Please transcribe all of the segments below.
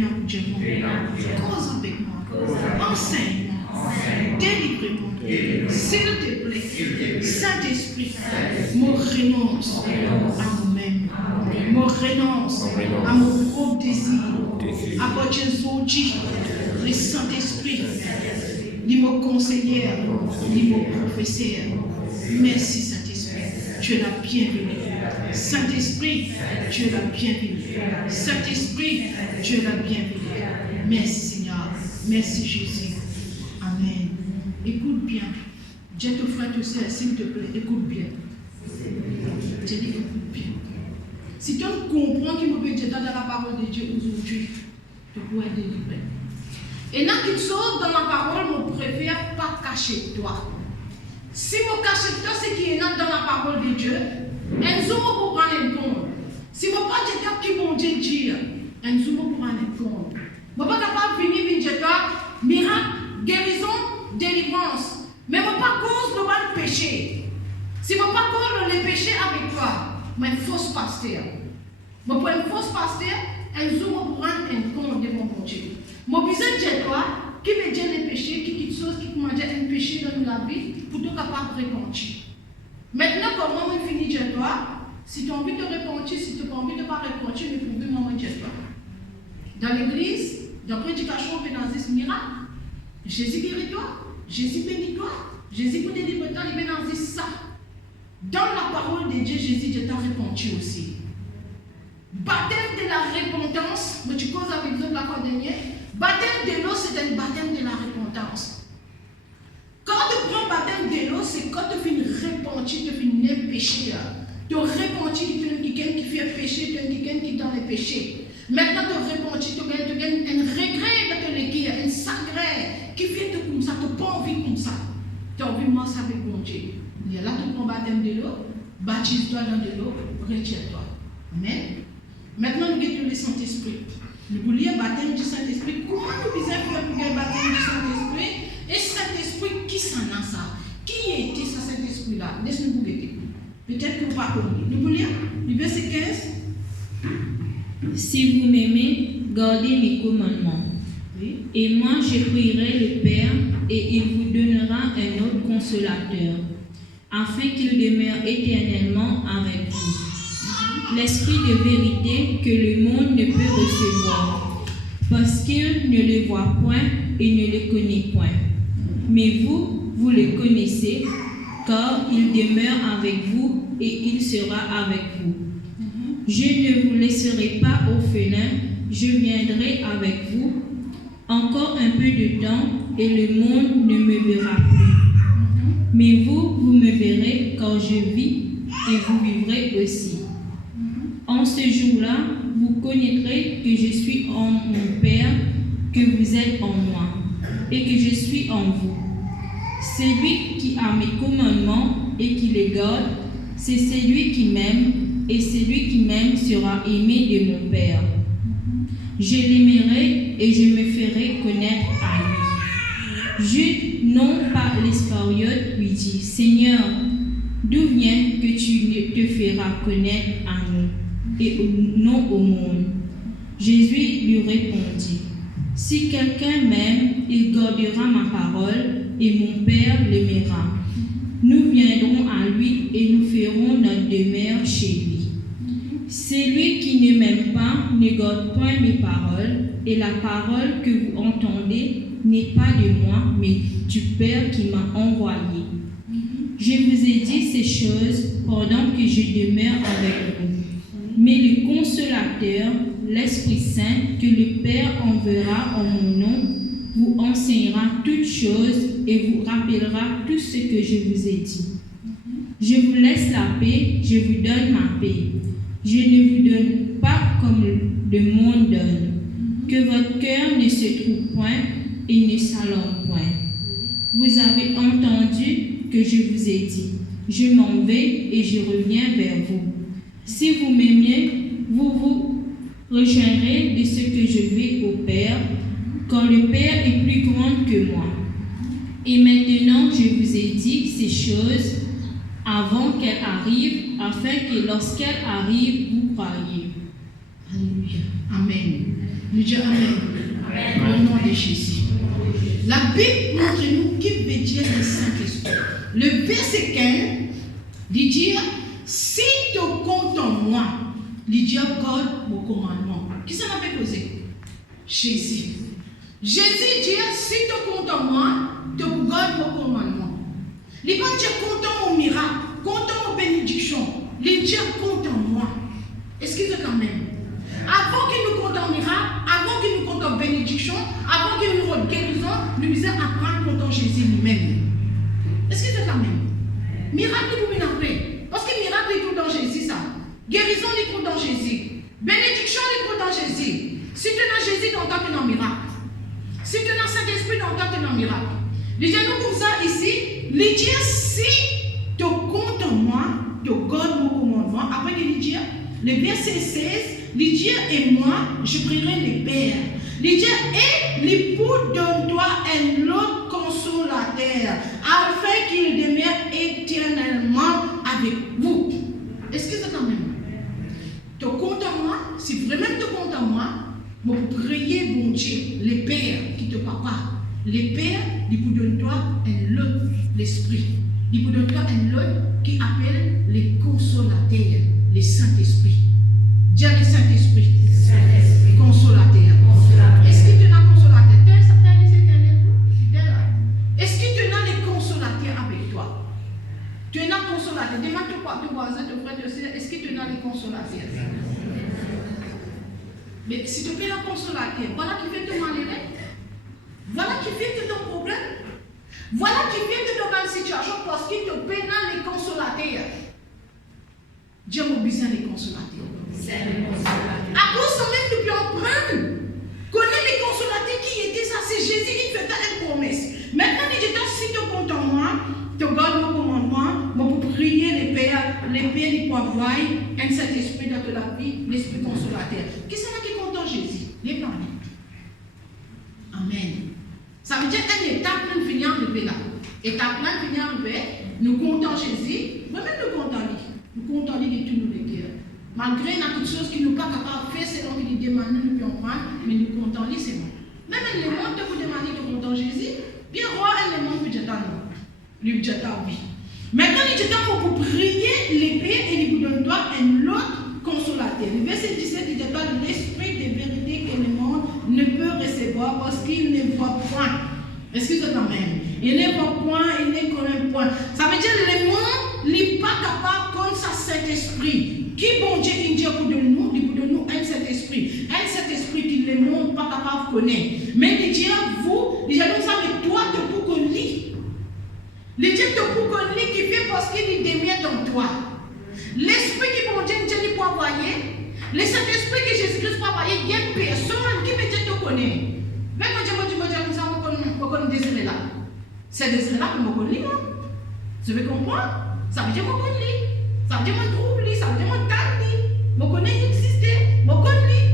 Cause avec moi. Enseigne-moi. Délivre-moi. S'il te plaît. Saint-Esprit. Me renonce à moi-même. Me renonce à mon propre désir. À votre Jésus, le Saint-Esprit. Mon conseiller, mon professeur. Merci Saint-Esprit. Tu es la bienvenue. Saint-Esprit, tu es la bienvenue. Saint-Esprit, tu es la bienvenue. Merci Seigneur. Merci Jésus. Amen. Écoute bien. Dieu te fera tout ça, s'il te plaît. Écoute bien. Je dis écoute bien. Si tu comprends qu'il me peut dire dans la parole de Dieu aujourd'hui, tu pourras être délivré. Et là qu'il sort dans la parole, je préfère pas cacher toi. Si je cache toi, c'est qui est dans la parole de Dieu, un jour pour prendre compte. Si je ne pas dire qui bon Dieu dire, un jour pour prendre compte. Je ne suis pas capable de venir dire miracle, guérison, délivrance. Mais je ne pas cause de péché. Si je ne pas cause le péché avec toi, je suis un faux pasteur. Je suis un faux pasteur, un jour pour prendre un compte devant mon Dieu. Mon besoin de toi, qui me dit les péchés, qui quitte chose, qui commande un péché dans la vie, pour te capable de repentir. Maintenant, comment on finit de toi, si tu as envie de repentir, si tu n'as pas envie de ne pas repentir, mais pour le moment de toi. Dans l'église, dans la prédication, on fait dans ce miracle. Jésus guérit toi, Jésus bénit toi, Jésus vous délivre toi, il vient dans ça. Dans la parole de Dieu, Jésus Dieu t'a repenti aussi. Baptême de la repentance, mais tu causes avec nous la fois dernière. Baptême de l'eau, c'est un baptême de la repentance. Quand tu prends baptême de l'eau, c'est quand tu finis repentir, tu finis un péché. Tu repentis, tu es quelqu'un qui fait péché, tu es quelqu'un qui est dans les péchés. Maintenant, tu repentis, tu gagnes un regret de te l'écrire, un sacré qui fait tout comme ça, tu n'as pas envie comme ça. Tu as envie de manger avec mon Dieu. Il y a là, tu prends baptême de l'eau, baptise-toi dans de l'eau, retire-toi. Amen. Maintenant, nous guettons le Saint-Esprit. Nous voulons lire le baptême du Saint-Esprit. Comment nous faisons pour le baptême du Saint-Esprit? Et Saint-Esprit, qui s'en a ça? Qui était ce Saint-Esprit-là? Laisse-nous vous guetter. Peut-être que vous ne pas connu. Nous voulons lire le verset 15. Si vous m'aimez, gardez mes commandements. Oui. Et moi, je prierai le Père, et il vous donnera un autre consolateur, afin qu'il demeure éternellement avec vous. L'esprit de vérité que le monde ne peut recevoir, parce qu'il ne le voit point et ne le connaît point. Mais vous, vous le connaissez, car il demeure avec vous et il sera avec vous. Je ne vous laisserai pas orphelin, je viendrai avec vous. Encore un peu de temps et le monde ne me verra plus. Mais vous, vous me verrez quand je vis et vous vivrez aussi. En ce jour-là, vous connaîtrez que je suis en mon Père, que vous êtes en moi, et que je suis en vous. Celui qui a mes commandements et qui les garde, c'est celui qui m'aime, et celui qui m'aime sera aimé de mon Père. Je l'aimerai et je me ferai connaître à lui. Jude, non pas l'Iscariote, lui dit, Seigneur, d'où vient que tu te feras connaître à nous et non au monde? Jésus lui répondit, si quelqu'un m'aime, il gardera ma parole et mon Père l'aimera. Nous viendrons à lui et nous ferons notre demeure chez lui. Celui qui ne m'aime pas ne garde point mes paroles, et la parole que vous entendez n'est pas de moi, mais du Père qui m'a envoyé. Je vous ai dit ces choses pendant que je demeure avec vous. Mais le Consolateur, l'Esprit Saint, que le Père enverra en mon nom, vous enseignera toutes choses et vous rappellera tout ce que je vous ai dit. Je vous laisse la paix, je vous donne ma paix. Je ne vous donne pas comme le monde donne. Que votre cœur ne se trouble point et ne s'alarme point. Vous avez entendu que je vous ai dit, je m'en vais et je reviens vers vous. Si vous m'aimiez, vous vous rejoindrez de ce que je vais au Père, quand le Père est plus grand que moi. Et maintenant, je vous ai dit ces choses avant qu'elles arrivent, afin que lorsqu'elles arrivent, vous croyiez. Alléluia. Amen. Nous disons Amen. Au nom de Jésus. La Bible montre-nous qui veut dire le Saint-Esprit. Le verset 15 dit dire, si tu comptes en moi, il dit God mon commandement. Qui s'en avait posé? Jésus. Jésus dit, si tu comptes en moi, tu God mon commandement. Il dit, compte en mon miracle, compte en mon bénédiction. Il dit, compte en moi. Excusez quand même. Avant qu'il nous compte en miracle, avant qu'il nous compte en bénédiction, avant qu'il nous compte guérison, nous devons apprendre compte en Jésus lui-même. Excusez quand même. Miracle, vous m'en après. Parce que miracle, il est tout dans Jésus, ça. Guérison, il est tout dans Jésus. Bénédiction, il est tout dans Jésus. Si tu as Jésus dans toi, tu es dans le miracle. Si tu as Saint-Esprit dans toi, tu es dans le miracle. Les gens nous comme ça ici, les dire si tu comptes en moi, tu gardes mon commandement. Après, il dit, le verset 16, il dit, et moi, je prierai le Père. Il dit, et l'époux donne-toi un autre consolateur, afin qu'il demeure éternellement avec vous. Excusez quand même. Tu comptes en moi, si vraiment tu comptes en moi, vous priez, bon Dieu, le Père qui te papa. Le Père, il vous donne-toi un autre, l'Esprit. Il vous donne-toi un autre qui appelle les consolateurs, les Saint-Esprit. Dis le Saint-Esprit. Consolateur. Est-ce que tu as un consolateur? Est-ce que tu as les consolateurs avec toi? Tu as un consolateur. Demande ton voisin, ton frère, ton sœur, est-ce que tu as les consolateurs? Mais si tu fais un consolateur, voilà qui fait te malheureux. Voilà qui fait que ton problème. Voilà qui fait que ton mal situation parce qu'il te pénale les consolateurs. Dieu m'a besoin des consolateurs. À cause même de en prendre. Connais les consolateurs qui étaient ça, c'est Jésus qui fait une promesse. Maintenant, il dit si tu comptes en moi, tu gardes mon commandement, pour prier les pères, ils peuvent voir un Saint-Esprit dans la vie, l'Esprit consolateur. Qui c'est qui compte en Jésus? Les blancs. Amen. Ça veut dire une étape nous finir arriver là. Étape là finir arriver, nous comptons Jésus, mais même nous comptons lui. Nous comptons lui de tous nos cœurs. Malgré toutes choses qui nous pas capables de faire selon qu'il nous demande, nous pouvons prendre, mais nous comptons lui, c'est bon. Même les mondes que vous demandez de compter Jésus, bien roi, les mondes que j'attends non. Lui j'attends oui. Maintenant, il t'attend pour prier l'épée et il vous donne toi un autre consolateur. Le verset 17, il dit l'esprit de vérité que le monde ne peut recevoir parce qu'il ne voit point. Excusez quand même. Il ne voit point, il ne connaît point. Ça veut dire que le monde n'est pas capable comme ça Saint-Esprit. Qui bon Dieu il dit pour de nous, il pour de nous un Saint-Esprit. Un Saint-Esprit qui le monde pas capable de connaître. Mais il dit à vous, il dit comme ça, mais toi tu peux qu'on lit. Il dit tu peux qu'on lit qui fait parce qu'il est demeure dans toi. L'Esprit qui bon Dieu il peut envoyer. Le Saint-Esprit que Jésus-Christ peut envoyer, il y a personne qui peut te connaître. Même quand Dieu me dit comme ça, on désire là. C'est désir là que je connais. Tu veux comprendre? Ça veut dire que je connais. Ça veut dire que je trouve, ça veut dire que je t'aime. Je connais exister, je connais.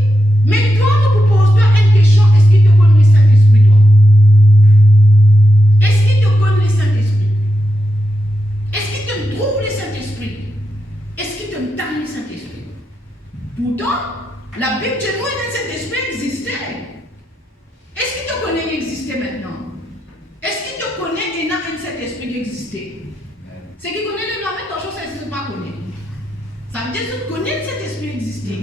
Mais toi, je vous pose une question, est-ce qu'il te connaît le Saint-Esprit, toi? Est-ce qu'il te connaît le Saint-Esprit? Est-ce qu'il te trouve le Saint-Esprit? Est-ce qu'il te t'aime le Saint-Esprit? Pourtant, la Bible de nous, le Saint-Esprit existait. Est-ce qu'il te connaît qui existait maintenant? Est-ce qu'il te connaît et n'a un Saint-Esprit qui existait? C'est qui connaît le nom, mais ton chose, c'est ne pas connaître. Ça veut dire que tu connais le Saint-Esprit qui existait.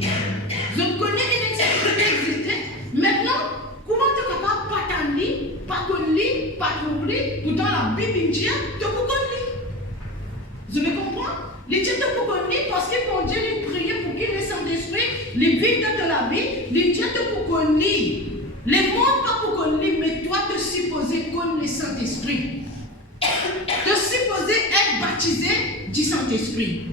Je connais le Saint-Esprit qui existait. Maintenant, comment tu es capable de pas t'enlever, pas connaître, pas trouver? Pourtant, la Bible dit, tu peux connaître. Vous avez compris? Les dieux te pour connaître parce que mon Dieu lui priait pour qu'il le Saint-Esprit, les vies de la vie, les dieux te pour connaître. Les mondes pas pour connaître, mais toi te supposé connaître le Saint-Esprit. Te supposé être baptisé du Saint-Esprit.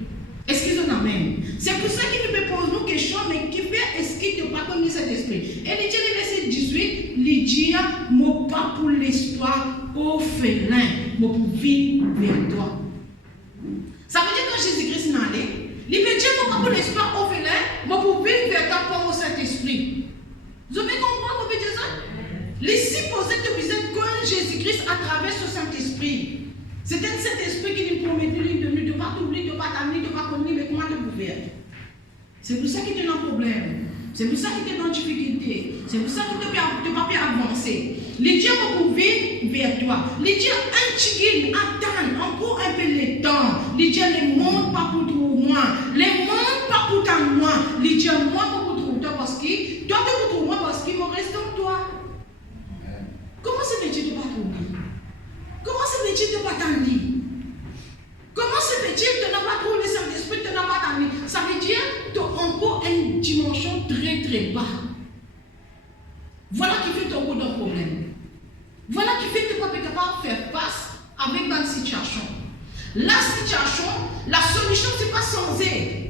Est-ce qu'ils ont amen? C'est pour ça qu'il nous pose nos questions, mais qui fait est-ce qu'il ne pas connaît le Saint-Esprit? Et il dit le verset 18, il dit, mon pas pour l'espoir orphelin, mon pour vivre vers toi. Ça veut dire que quand Jésus-Christ n'a allé, il veut dire mon pas pour l'espoir orphelin, mon pour vivre vers toi pour le Saint-Esprit. Vous avez compris comment dire ça? Les supposés te visaient comme Jésus-Christ à travers ce Saint-Esprit. C'est un Saint-Esprit qui nous promet de ne pas t'oublier, de ne pas t'amener, de ne pas connaître, mais comment te faire. C'est pour ça qu'il y a un problème. C'est pour ça que tu es en difficulté. C'est pour ça que tu ne peux pas avancer. Les dieux vont venir vers toi. Les dieux attendent encore un peu le temps. Les dieux ne montent pas pour moi. Les montent pas pour ta moi. Les dieux montent pour toi parce que toi tu pour moi parce qu'il me reste en toi. Comment se fait-il de ne pas trouver? Comment se fait-il de ne pas t'en lire? Comment se fait-il de ne pas trouver le Saint-Esprit, de ne pas t'en lire? Ça veut dire que tu as encore une dimension très très bas. Voilà qui fait ton gros problème. Voilà qui fait que tu n'es pas capable de faire face avec une situation. La situation, la solution, ce n'est pas sans aide.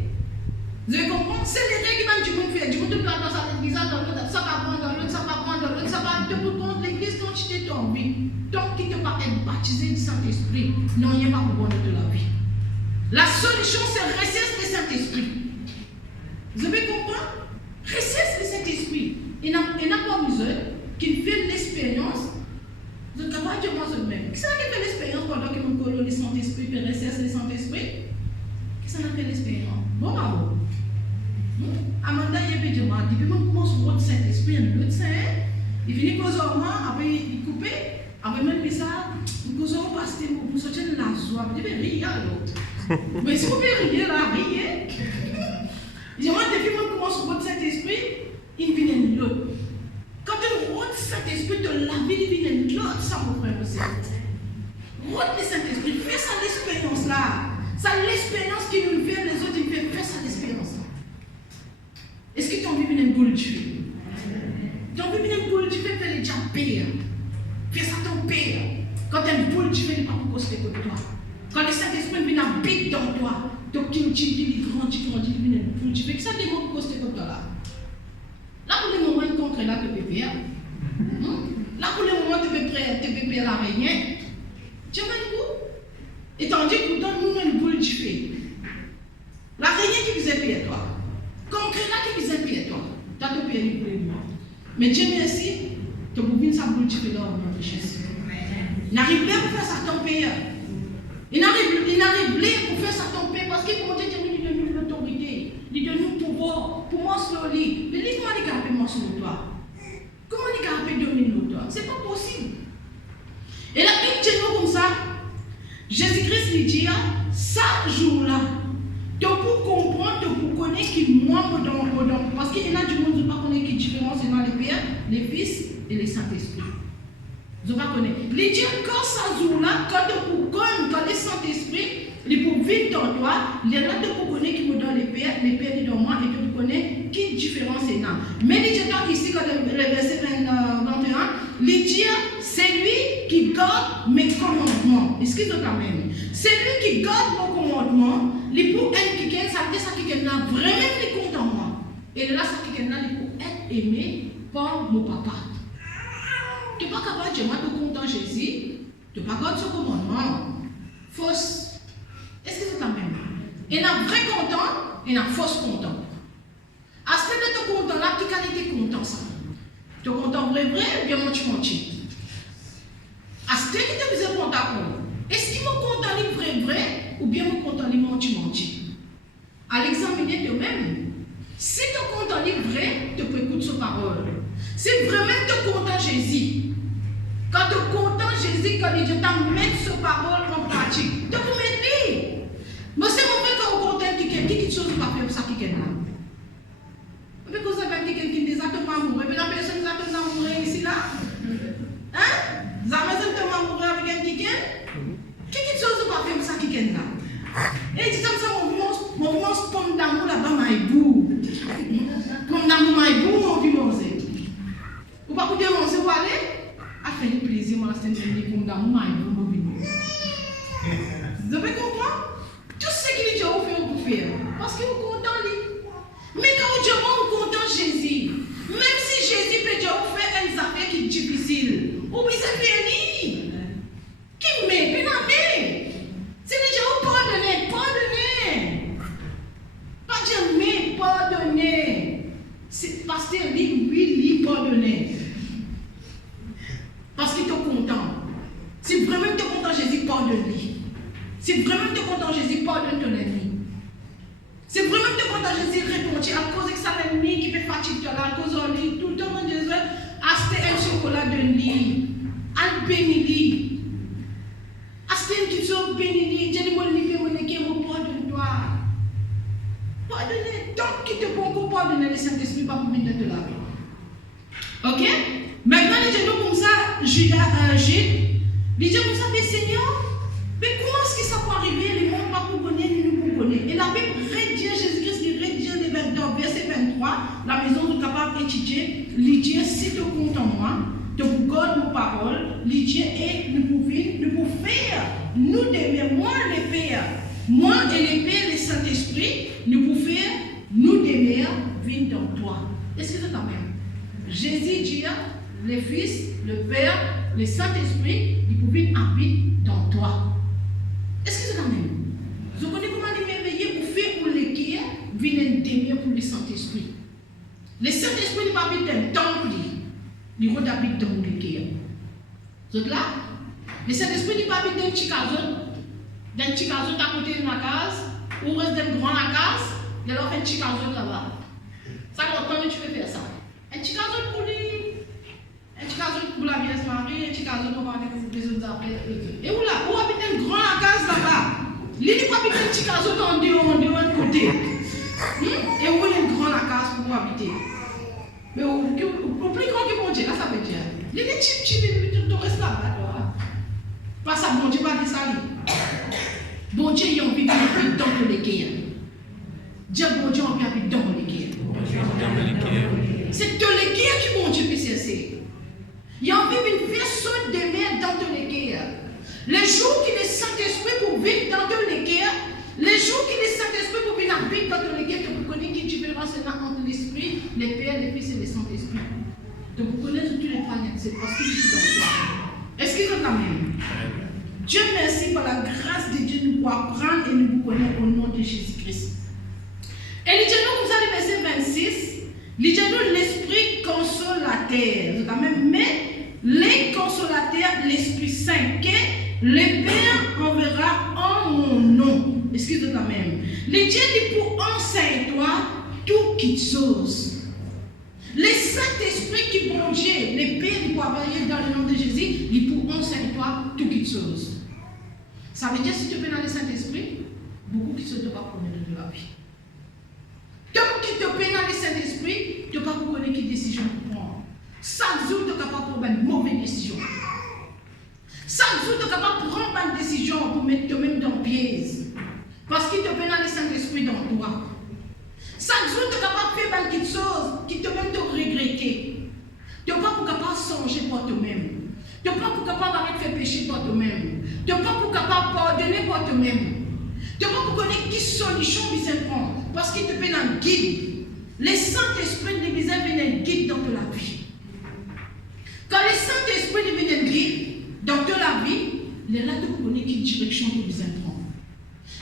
Vous avez compris? C'est les règles du monde fait. Du monde te plante dans sa église, dans l'autre, ça va prendre dans l'autre, ça va prendre dans l'autre, ça va te prendre l'église dont tu t'es tombé. Tant qu'il ne peut pas être baptisé du Saint-Esprit, non, il n'y a pas pour de la vie. La solution, c'est rester le Saint-Esprit. Vous avez compris? Rester le Saint-Esprit. Il n'a pas besoin qu'il fait l'expérience de travail de moi-même. Qui ça qui fait l'expérience pendant qu'il me colle le Saint-Esprit, puis rester le Saint-Esprit? Qui ça a fait l'expérience? Bon, bravo. Amanda, il y a des gens qui commencent à voir le Saint-Esprit, l'autre Saint, il finit cause au moins, après il coupe, après même ça, il cause au pasteur pour sortir de la joie. Il dit, rire l'autre. Mais si vous pouvez rire là, rire. Il dit, moi, depuis que je commence à voir le Saint-Esprit, il vient l'autre. Quand tu vois le Saint-Esprit de la vie, il vient l'autre, ça mon frère aussi. Rôde le Saint-Esprit, fais ça l'expérience là. Ça l'expérience qui nous vient, les autres, ils font, fais ça l'expérience là. Est-ce que tu as envie de boule du feu? Tu as envie de boule du feu, fais les gens pire. Fais ça ton père. Quand tu as une boule du feu, il n'est pas pour causer de toi. Quand le Saint-Esprit vient habiter dans toi, donc il grandit, il vient une boule du feu. Ça démontre pour causer de toi là. Là, pour les moments concrets, là, tu peux faire. Là, pour les moments, tu peux faire l'araignée. Tu vois un coup? Et tandis que nous, nous, une boule du feu. L'araignée qui faisait pire toi. Concret là qui faisait pire toi. Tu as tout payé pour les mois. Mais Dieu merci, tu as bouffé sa boule du feu dans notre richesse. Il n'arrive pas pour faire ça ton père. Il n'arrive pas pour faire ça ton père parce qu'il compte il donne nous l'autorité. Il donne nous le pouvoir pour moi sur le lit. Mais comment il garde moi sur le toit? Comment il garde dominer le toit? C'est pas possible. Et la Bible dit nous comme ça. Jésus-Christ lui dit, ça jour-là, tu pour comprendre, tu pour connaître qui moi, parce qu'il y en a du monde qui ne pas connaître qui différence dans les pères, les fils et les Saint-Esprit. Je ne pas connaître. Les dieux, quand ça jour-là, quand les Saint-Esprit, ils pour vivre dans toi, il y en a qui pour connaître qui me donnent les pères dans moi, et tu pour connaître qui différence est là. Mais les dieux, ici, quand le verset 21, les dieux, c'est lui qui garde mes commandements. Excusez-moi quand même. C'est lui qui garde mon commandement. Les pour être qui ça veut dire ça qui est là vraiment les compte en moi. Et là, ça qui est là, les pour être aimé par mon papa. Tu n'es pas capable de dire, moi, tu es content Jésus. Tu n'es pas garder ce commandement. Fausse. Est-ce que c'est la même? Il y a un vrai content et un fausse content. Aspect de ton content là, quelle qualité content ça? Tu es content vrai ou bien menti? Aspect qui te faisait content pour. Est-ce qu'il m'a content vrai ou bien m'a content menti? À l'examiner toi-même. Si tu es content vrai, tu peux écouter sa parole. Si vraiment tu es content Jésus, quand tu es content Jésus, quand il te met sa parole en pratique, tu peux mettre. Mais c'est mon frère quand on content qui chose pas faire ça qui est là. Mais quand vous avez quelqu'un qui est exactement amoureux, mais la personne exactement amoureux ici là, hein? Vous avez exactement amoureux avec un qui chose pas faire ça qui est là. Et c'est comme ça mon mouvement pomme d'amour là-bas maïbou. Pomme d'amour maïbou, mon vivant. Vous pas pouvez avancer pour aller à faire du plaisir, moi c'est une pomme d'amour maïbou, mon vivant. Vous avez compris? Tout ce qu'il dit au faire pour faire. Parce que vous content lui. Mais quand Dieu est content Jésus, même si Jésus peut dire faire une affaire qui est difficile, ou bien c'est fini. Qui met, puis la met. C'est déjà pardonner. Pas dire mais pardonner. C'est parce qu'il dit oui, pardonner. Parce qu'il est content. Si vraiment tu es content Jésus, pardonne-lui. Si vraiment tu es content Jésus, pardonne ton ennemi. Si vraiment tu es content Jésus, réponds à cause de ça l'ennemi qui peut faire pratique la cause en lit, tout le temps, on disait, acheter un chocolat de lit, un béni. Acheter une petite chose béni, j'ai dit, mon lit, mon équipe, mon pardonne-toi. Pardonnez, tant qu'il te bon pardonner, le Saint-Esprit va vous venir de la vie. Ok? Maintenant, les gens comme ça, Gilles, les gens comme ça, mais Seigneur, mais comment est-ce que ça peut arriver? Les mondes pas pour connaître, nous pour connaître. Et la Bible rédige, Jésus-Christ dit rédige les verset 23, la maison de capable d'étudier, l'idée, si tu comptes en moi, tu gardes nos paroles, l'idée est nous pouvons faire, nous devons, moi les faire, moi et les pères, le Saint-Esprit, nous pouvons faire, nous devons venir dans toi. Est-ce que c'est quand même? Jésus dit, le Fils, le Père, le Saint-Esprit, ils pouvaient habiter dans toi. Est-ce que c'est quand même? Vous connaissez comment il m'éveiller pour faire pour les qui viennent t'aimer pour le Saint-Esprit. Le Saint-Esprit n'est pas habité dans le temple, il habite dans les qui. Vous êtes là? Le Saint-Esprit n'est pas habité dans le Chicago. Dans le Chicago, à côté de ma case, ou reste dans le grand la case, il y a un Chicago là-bas. Ça, comment tu peux faire ça? Un Chicago pour lui. Un petit casou pour la Vierge Marie, un petit casou pour les autres après. Et où là? Où habite un grand case là-bas? L'île pour habiter un petit casou en dehors côté. Et où est un grand case pour habiter? Mais au plus grand que mon Dieu, là ça veut dire. L'île est chip, tout reste là-bas. Pas ça, bon Dieu, pas de ça. Bon Dieu, il a envie d'habiter dans les guerres. Dieu, bon Dieu, a envie d'habiter dans les guerres. C'est dans les guerres que bon Dieu peut cesser. Il y a envie d'une personne de mer dans tous les guerres. Les jours qui le Saint-Esprit pour vivre dans tous les guerres, les jours qui le Saint-Esprit pour venir habiter dans tous les guerres, que vous connaissez qui différence entre l'Esprit, le Père, le Fils et le Saint-Esprit. Donc vous connaissez tous les trois, c'est parce qu'il est dans toi. Est-ce qu'il est quand même? Dieu merci pour la grâce de Dieu nous pour apprendre et nous pour connaître au nom de Jésus-Christ. Et il dit nous, comme ça, le verset 26, il dit nous, l'Esprit consolateur. Mais les consolateurs, l'Esprit Saint, que le Père enverra en mon nom. Excusez quand même. Le Dieu dit pour enseigner toi toute chose. Le Saint-Esprit qui bon Dieu, le Père qui peut travailler dans le nom de Jésus, il pour enseigner toi toute chose. Ça veut dire si tu peux dans le Saint-Esprit, beaucoup qui ne sont pas connaître de la vie. Tant que tu peux dans le Saint-Esprit, tu ne peux pas connaître quelle décision tu prends. Chaque jour, tu es capable de prendre une mauvaise décision. Chaque jour, tu es capable de prendre une décision pour mettre toi-même dans le piège. Parce qu'il te met dans le Saint-Esprit dans toi. Chaque jour, tu es capable de faire quelque chose qui te met te regretter. Tu n'es pas capable de changer pour toi-même. Tu n'es pas capable d'arrêter de faire péché pour toi-même. Tu n'es pas capable de pardonner pour toi-même. Tu n'es pas connaître quelle solution il se prend. Parce qu'il te met dans le guide. Le Saint-Esprit de l'Église vient un guide dans ta vie. Quand le Saint-Esprit devient un guide dans ta vie, il est là de connaître quelle direction il se prend.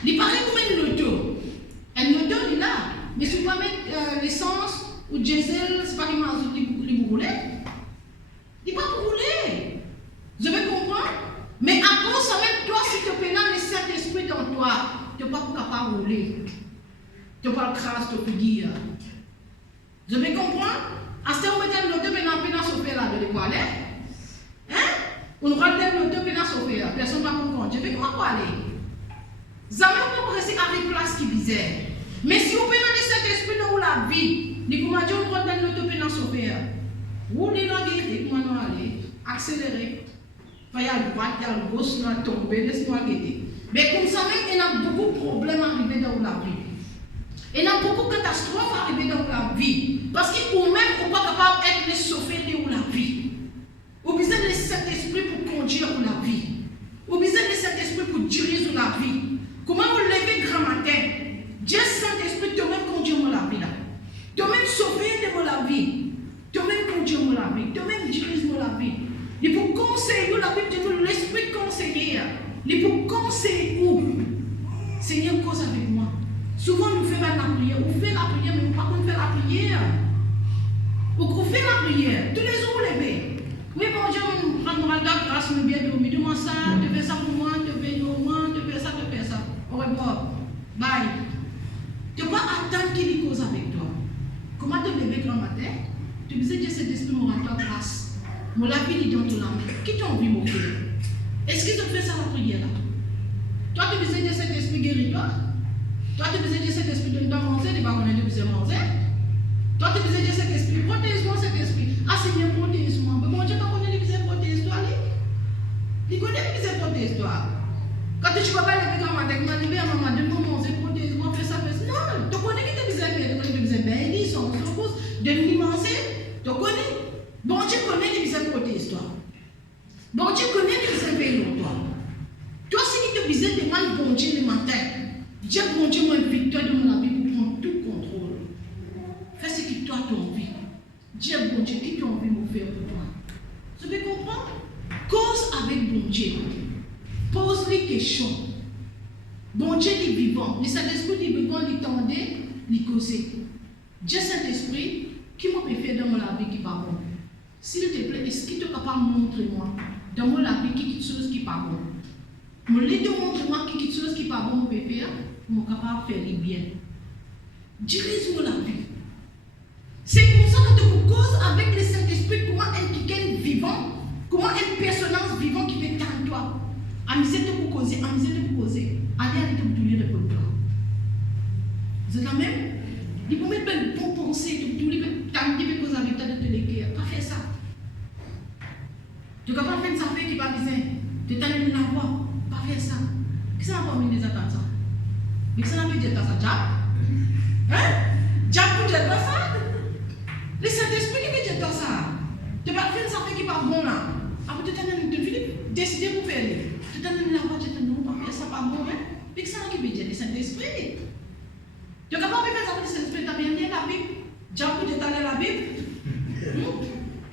Il paraît comme une auto. Un auto, il est là. Mais si vous mettre l'essence ou diesel, c'est pas qu'il m'a dit vous roulez. Il ne va pas rouler. Vous avez compris? Mais à cause de toi, si tu peux dans le Saint-Esprit dans toi, tu n'es pas capable de rouler. Tu n'es pas crasse, tu peux dire. Vous avez compris? À ce moment-là, l'auto peut dans sauver là, de l'école. Hein? On rentre l'auto peut dans sauver là. Personne ne va comprendre. Je vais comment aller? Jamais on peut rester à une place qui est bizarre. Mais si vous pouvez dans le Saint-Esprit dans la vie, les commandes, on rentre dans l'auto peut dans sauver. Roulez dans l'idée, comment nous aller? Accélérer. Il y a le droit, il y a le gauche, il y a le tomber, laisse-moi guetter. Mais comme ça même, il y a beaucoup de problèmes arrivés dans la vie. Il y a beaucoup de catastrophes arrivées dans la vie. Parce que vous-même, vous n'êtes pas capable d'être le sauvé de la vie. Vous avez besoin de Saint-Esprit pour conduire la vie. Vous avez besoin de Saint-Esprit pour diriger la vie. Comment vous levez grand matin? Dieu Saint-Esprit, toi-même conduire la vie là. Toi-même sauver de la vie. Toi-même conduire la vie. Toi-même diriger la vie. Il faut conseiller la Bible de nous, l'esprit conseiller. Il faut conseiller où? Seigneur, cause avec moi. Souvent, nous faisons la prière. On fait la prière, mais par contre, on fait la prière. On fait la prière. Tous les jours, vous levez. Oui, bon Dieu, on rendra la grâce, on bien dormi. Demande ça, tu fais ça pour moi, tu fais au moins, tu fais ça, tu fais ça. Au revoir. Bye. Tu ne peux pas attendre qu'il y cause avec toi. comment te lever grand matin, tu disais Dieu cet esprit moratoire grâce. Mon la vie dans ton âme. Qui t'a envie mon cœur? Est-ce qu'ils ont fait ça la prière là? Toi tu disais Dieu cet esprit guéris-toi. Toi tu disais Dieu cet esprit donne-toi manger, les parents ne disent manger. Toi tu disais Dieu cet esprit, protège-moi cet esprit. Ah Seigneur, protège-moi. Mais mon Dieu, quand on est disait protège-toi, il connaît qui disait protège-toi. Quand tu ne vas pas lever grand matin, tu vas lever à maman, donne-moi manger, protège-moi, fais ça, fais ça. Non, tu connais qui te disait faire, tu connais qui te disait béni, son cause, donne-lui manger, tu connais. Bon Dieu connaît qui disait protège-toi. Bon Dieu connaît qui disait veille pour toi. Toi, ce qui te disait demande bon Dieu le matin. Dieu, bon Dieu, moi, victoire de mon vie pour prendre tout contrôle. Fais ce que toi tu as envie. Dieu, bon Dieu, qui tu as envie de me faire pour toi. Vous pouvez comprendre? Cause avec bon Dieu. Pose les questions. Bon Dieu est vivant. Le Saint-Esprit est vivant, il tendait, il causait. Dieu Saint-Esprit, qui m'a fait faire dans mon vie qui va bon. S'il te plaît, est-ce qu'il est capable de montrer-moi dans mon vie qui quelque chose qui va bon? Me l'aide montre-moi qui quelque chose qui va bon, mon bébé, je suis capable de faire les bien. Dirige-moi la vie. C'est pour ça que tu me causes avec le Saint-Esprit comment un quelqu'un vivant, comment une personnage vivante qui fait tant toi. Amusez de vous causer, amusez de vous causer. Allez te douler le peuple. Vous êtes la même? Il faut mettre une bonne pensée, tout le monde peut causer avec toi de te léguer. Pas faire ça. Tu ne peux pas faire ça qui va bien. Tu t'en es la voix. Pas faire ça. Qui ça va venir des attentes ça? Mais qui ça va dire ça? Jab? Hein? Jab pour dire ça? Le Saint-Esprit qui veut dire ça. Tu vas faire ça qui va bon là. Après tu t'en es décidé pour faire. Tu t'en es la voix, tu t'en es pas faire ça pas bon. Mais qui ça qui veut dire le Saint-Esprit? Tu es capable de faire ça pour le Saint-Esprit. Tu as bien dit la Bible. Jab pour dire la Bible.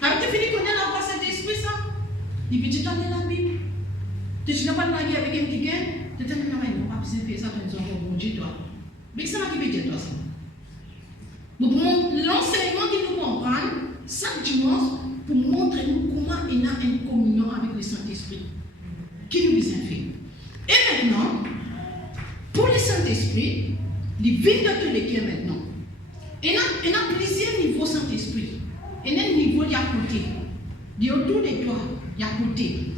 Quand tu finis de connaître la voix de Saint-Esprit ça. Il veut dire la Bible. Tu n'as pas de baguette avec un quelqu'un, tu t'en es pas faire ça pour nous bon Dieu toi. Mais c'est ça qui veut dire toi ça. Donc l'enseignement qui nous comprend chaque dimanche pour montrer nous comment il a une communion avec le Saint-Esprit qui nous a fait. Et maintenant, pour le Saint-Esprit, il vient de tous les cœurs maintenant. Il y a plusieurs niveaux Saint-Esprit. Il y a un niveau qui est à côté. Il y a autour de toi, il y a à côté.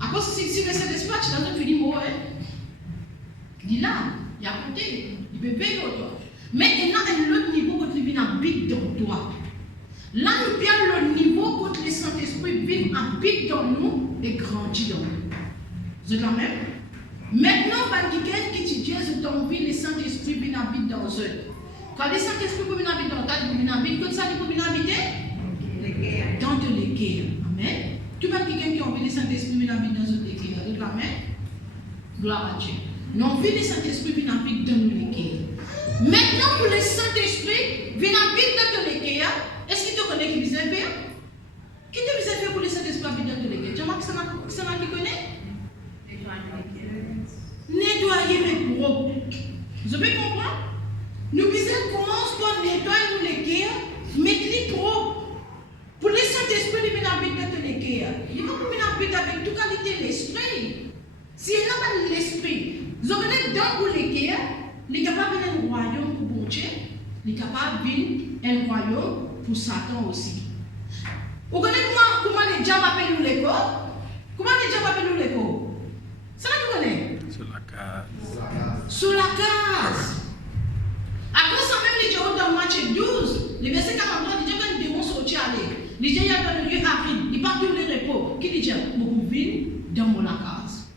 À cause si le Saint-Esprit, tu as fini mot, il est là, il est à côté, il peut veiller au toi. Mais il y a un autre niveau quand il vient habiter dans toi. Là, nous prenons le niveau quand le Saint-Esprit vient habiter dans nous et grandit dans nous. Vous êtes la même? Maintenant, quand quelqu'un qui te dit que ton vie, le Saint-Esprit vient habiter dans eux. Quand le Saint-Esprit vient habiter dans toi, il vient habiter, quand ça il vient habiter? Dans de l'équerre. Amen. Tu vois quelqu'un qui a envie le Saint-Esprit vient habiter dans eux l'équerre. Amen. Gloire à Dieu. Non, vie le Saint-Esprit vient habiter dans nous l'équerre. Maintenant, pour le Saint-Esprit vient habiter dans l'équerre. Est-ce qu'il te connaît qui vient faire? Qui te vient faire pour le Saint-Esprit habiter dans l'équerre? Tu vois que c'est moi qui connaît? Nettoyer mes propres. Vous avez compris? Nous commençons par nettoyer l'équerre, mettre-les propres. Pour le Saint-Esprit, il vient habiter dans l'équerre. Il va venir habiter avec toute qualité de l'esprit. Si il n'a pas de l'esprit, vous avez dans pour l'équerre, il est capable de venir un royaume pour bon Dieu, il est capable de venir un royaume pour Satan aussi. Vous connaissez comment les diables appellent nous l'écho? Comment les diables appellent nous l'écho? Ça vous connaissez? Sur la case. Sur la case. À cause ça même, les diables dans Matthieu 12, le verset 43, les diables quand les démons sont aller. Les diables dans le lieu aride, ils partent tous les repos. Qui dit diable? Vous venez dans la case.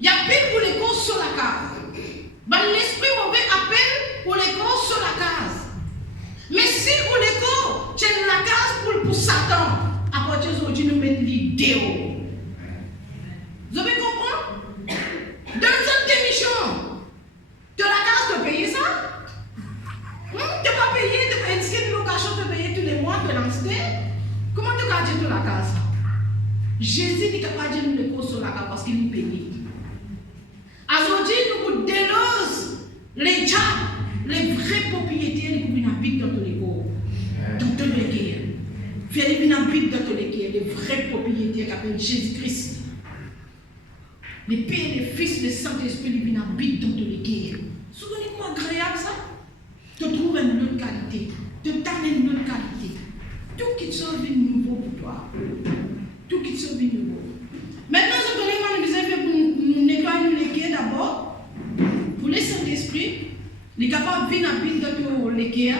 Il y a pile pour les causes sur la case. L'esprit mauvais appelle pour les causes sur la case. Mais si pour les causes, tu es la case pour Satan, à partir d'aujourd'hui, nous mettons l'idée. Vous avez compris? Dans cette démission, tu as la case de payer ça? Tu n'as pas payé, tu as indiqué une location de payer tous les mois de lancer. Comment tu as dit de la case? Jésus n'est pas dit nous les causes sur la case parce qu'il est payé. Aujourd'hui, nous délose les diables, les vrais propriétaires qui habitent dans tous les corps. Dans tous les guerres. Ils habitent dans tous les guerres, les vrais propriétaires qui appellent Jésus-Christ. Les pères, les fils, les Saint-Esprit, ils habitent dans tous les guerres. Souvenez-vous agréable ça? Tu trouves une autre qualité. te donner une autre qualité. Tout qui te sauve nouveau pour toi. Tout qui te sauve nouveau. Maintenant, je connais comment nous avons fait pour nettoyer les quais d'abord. Pour les Saint-Esprit, les capables de venir dans les quais.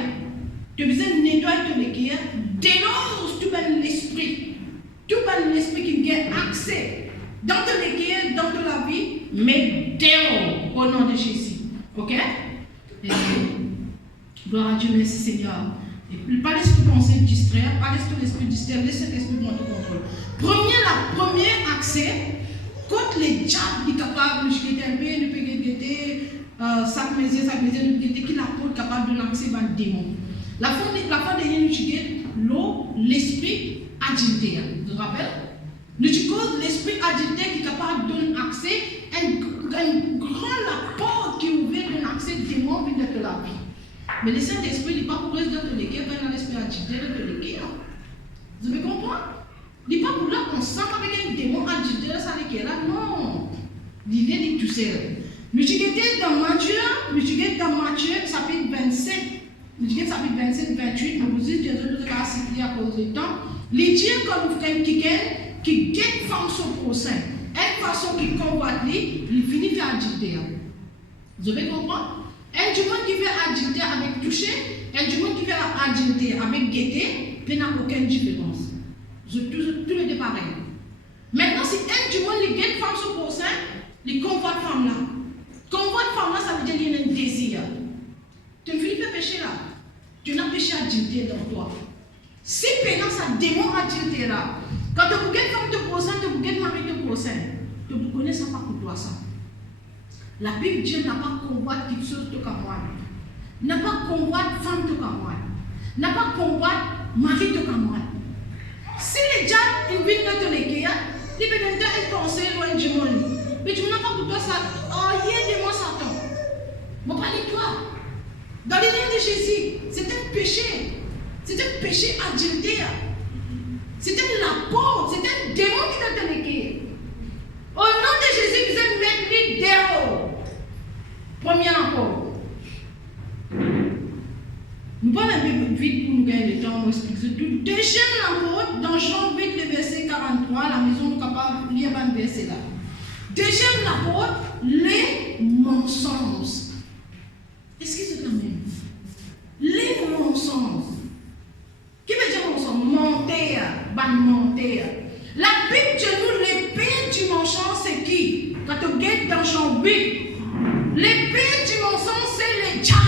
Tu as besoin de nettoyer tous les quais. Dénonce tout l'esprit. Tout l'esprit qui a accès dans tous les quais, dans toute la vie, mais dehors au nom de Jésus. Ok? Et gloire à Dieu, merci Seigneur. Pas l'esprit pensé distraire, pas l'esprit distraire, laissez l'esprit prendre tout contrôle. Premier accès, quand les diables sont capables de guetter un peu, ne peut guetter, sac maison, ne peut guetter, qui n'a pas capable de lancer un démon. La fois dernière, nous avons l'eau, l'esprit agité. Vous vous rappelez? Nous avons l'esprit agité qui est capable de donner accès à une grande porte qui ouvre un accès démon de la vie. Mais le Saint-Esprit n'est pas pour rester dans les guerres, dans l'esprit agité dans les guerres. Vous avez compris? Il n'est pas pour là ensemble avec un démon agité dans les guerres. Non. L'idée est tout seul. Nous sommes dans Matthieu, chapitre 27. Nous sommes chapitre 27, 28. Nous vous dites, Jésus nous a cité à cause du temps. Les dieux comme quelqu'un qui gagne femme son prochain. Une façon qui combat lui, il finit par agiter. Vous avez compris? Un du monde qui fait agiter avec toucher, un du monde qui fait agiter avec guetter, il n'y a aucune différence. Tous les deux pareils. Maintenant, si un du monde qui guette femme sur prochain, il convoite femme là. Convoite femme là, ça veut dire qu'il y a un désir. Tu finis de pécher là. Tu n'as péché agité dans toi. Si maintenant ça démon agité là, quand tu guettes femme de prochain, tu guettes mari de prochain, tu ne connais pas pour toi ça. La Bible dit n'a pas combattre quelque chose de comme moi. N'a pas combattre femme de comme moi. N'a pas combattre mari de comme moi. Si les gens ils viennent dans les guerres, ils peuvent être pensés loin du monde. Mais tu n'as pas pour toi ça. Oh, il y a des mots Satan. Bon, pas de toi. Dans les noms de Jésus, c'est un péché. C'est un péché agité. C'est un porte. C'est un démon qui est dans les guerres. Au nom de Jésus, vous êtes maintenus dehors. Premier rapport. Nous parlons un peu vite pour nous gagner le temps, on explique tout. Deuxième rapport, dans Jean 8, le verset 43, la maison est capable de lire un verset là. Deuxième rapport, les mensonges. Est-ce que c'est quand même? Les mensonges. Qui veut dire mensonge? Mentir. Mentir. La Bible dit nous, l'épée du mensonge, c'est qui? Quand tu guettes dans Jean 8, l'épée du mensonge, c'est le diable.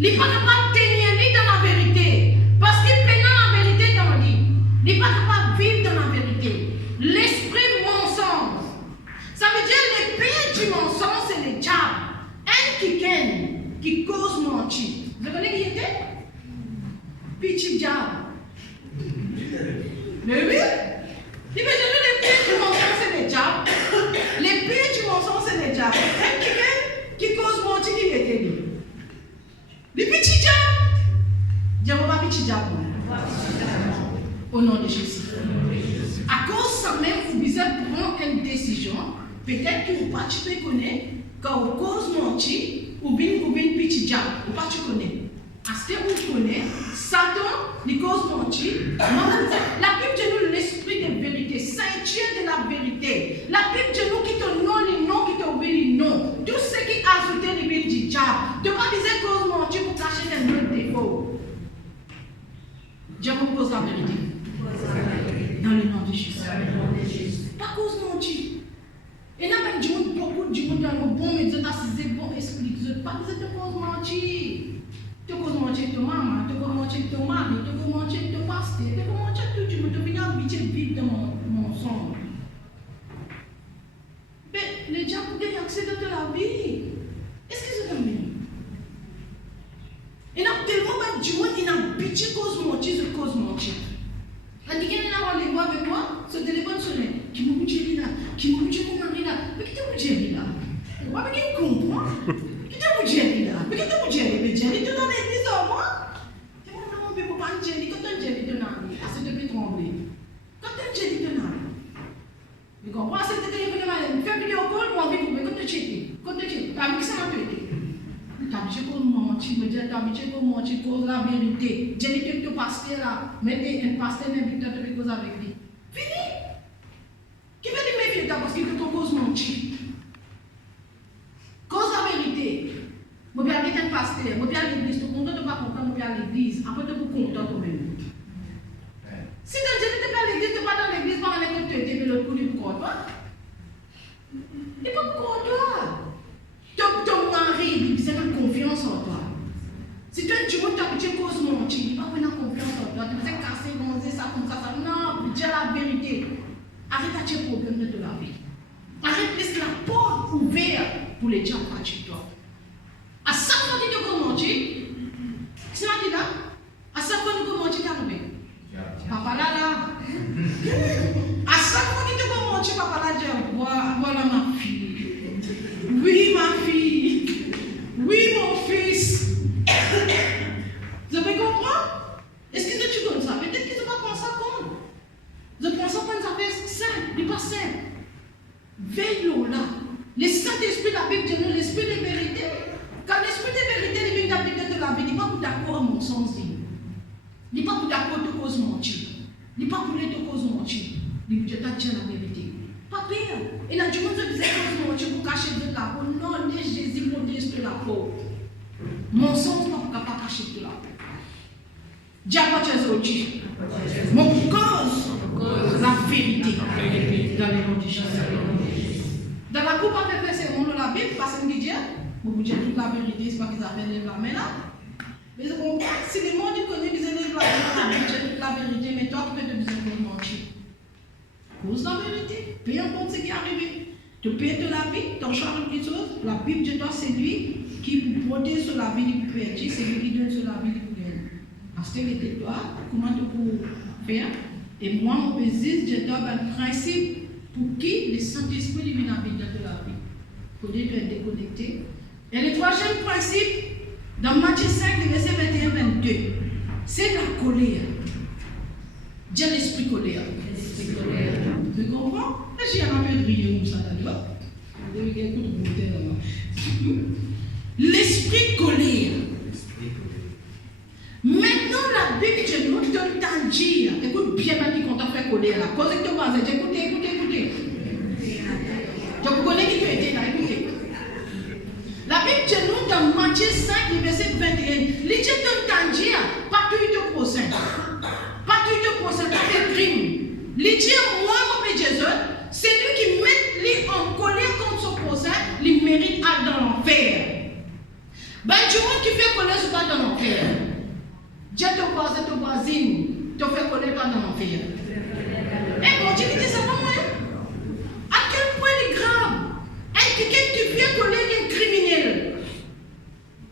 Il n'est pas capable de tenir ni dans la vérité. Parce qu'il peine la vérité dans lui. Il n'est pas capable de vivre dans la vérité. L'esprit mensonge. Ça veut dire l'épée du mensonge, c'est le diable. Un qui gagne, qui cause mentir. Vous connaissez qui était? Petit diable. Mais oui. Il veut dire l'épée du mensonge, c'est le diable. L'épée du mensonge, c'est le diable. Un qui gagne, qui cause mentir, qui était lui. Le petit diable. Diable va petit diable. Au nom de Jésus. À cause de ça même, vous devez prendre une décision. Peut-être que vous ne tu connaître quand vous cause mentir ou bien petit diable. Vous ne tu connais. À ce que vous connaissez, Satan, il cause mentir. La Bible dit nous l'esprit de vérité, ceinture de la vérité. La Bible dit nous qui te nom les noms, qui te oublie les noms. Tout ce qui a ajouté les villes du diable. De pas dire cause mentir pour cacher un autre défaut. Dieu vous pose la vérité. Dans le nom de Jésus. Pas cause mentir. Et là, même du monde, beaucoup de monde dans le bon médecin, c'est bon esprit. Pas besoin de cause mentir. Tu peux mentir ton maman, tu peux mentir ton mari, tu peux mentir ton pasteur, tu peux mentir tout le monde, tu peux habiter vite dans mon sang. Mais les gens ont accès à la vie. Est-ce que c'est comme ça? Et là, tellement même du monde, il a habité cause mentir, c'est cause mentir. La quelqu'un est là, rendez-vous avec moi, ce téléphone sonne. Qui m'a dit là? Qui m'a dit mon mari là? Mais qui t'a dit là? Moi, mais qui comprend? Qui t'a dit là? Mais qui t'a dit là? Mais Jerry, tu n'en es pas sur moi? Tu vois, non, mais pourquoi Jerry? Quand tu Jerry, tu n'en es pas. C'est de trembler. Quand tu Jerry, tu n'en es pas. Tu comprends? C'est de téléphone, fais vidéo call, moi, mais quand tu checkes. Quand tu checkes, tu as mis ça dans le téléphone. Tu as mis ça pour le moment. menti, me dit d'habitude qu'on menti cause la vérité. J'ai dit que le pasteur là, mettez un pasteur invité de cause avec lui. Fini. Qui veut dire méfier parce qu'il te cause menti. Cause la vérité. Je vais aller un pasteur, je vais aller à l'église, tu es content de ne pas comprendre, je vais à l'église, après tu es content toi-même. Si tu n'es pas à l'église, tu n'es pas dans l'église, par exemple, tu es le coup du corps, toi. Il n'est pas pour toi. Ton mari, il a confiance en toi. Si tu es un habitué cause mentir, il n'a pas confiance en toi. Tu sais casser, gonzer, ça comme ça. Non, dis la vérité. Arrête à tes problèmes de la vie. Arrête de laisser la porte ouverte pour les gens à chez toi. À chaque fois que tu te mentir, c'est ce que là. À chaque fois que tu te mentir, tu as arrivé. Papa là. À chaque fois que tu te mentir, papa là, dis voilà ma fille. Oui, ma fille. Oui, mon fils. Vous avez compris? Est-ce que tu donnes ça? Peut-être que tu ne vas pas penser à quoi. Je pense à une affaire simple, il n'est pas simple. Veillons là. Le Saint-Esprit, la Bible dit l'esprit de vérité. Quand l'esprit de vérité il vient d'habiter de la vie, il n'est pas pour d'accord à mon sens. Il n'est pas pour d'accord de cause mentir. Il n'est pas pour les deux causes mentir. Il dit la vérité. Pas pire. Et là, du monde se disait cause mentir pour cacher de la peau. Non, ni Jésus modeste de la peau. Mon sens n'est pas capable de cacher de la peau. Diable, tu es aussi. Mon cause, la vérité. Dans les noms de Jésus. Dans la coupe avec ces mots de la Bible, parce qu'il dit, vous dites toute la vérité, c'est pas qu'ils appellent la main là. Mais si les gens connaissent qu'ils élèvent la Bible, toute la vérité, mais toi, tu peux te dire de mentir. Cause la vérité. Peu importe ce qui est arrivé. Tu peux de la vie, tu en charges quelque chose. La Bible de toi, c'est lui qui protège sur la vie du perdu, c'est lui qui donne sur la vie du perdu. Parce que les toi, comment tu peux faire? Et moi, mon business, je dois un principe pour qui le Saint-Esprit vient habiter de la vie. Pour dire de déconnecter. Et le troisième principe, dans Matthieu 5, verset 21-22, c'est la colère. Dieu l'esprit colère. Tu comprends? J'ai un peu de rire comme ça d'ailleurs. L'esprit colère. Maintenant, la Bible dit nous donne dire. Écoute bien, maintenant qu'on t'a fait colère là. Cause que tu vas dire, écoutez. Tu connais qui tu étais là, écoutez. La Bible dit nous dans Matthieu 5, verset 21. Les gens donne dire, pas tout te procès. Pas tout te procès, pas de crime. Les gens, moi, mon Père Jésus, c'est lui qui met lui en colère contre son procès, il mérite à dans l'enfer. Ben, du monde qui fait colère, c'est pas dans l'enfer. Dieu te voisine, te fait connaître dans l'enfer. Et bon, Dieu dit ça pas moi. À quel point il est grave. Quelqu'un qui fait connaître un criminel.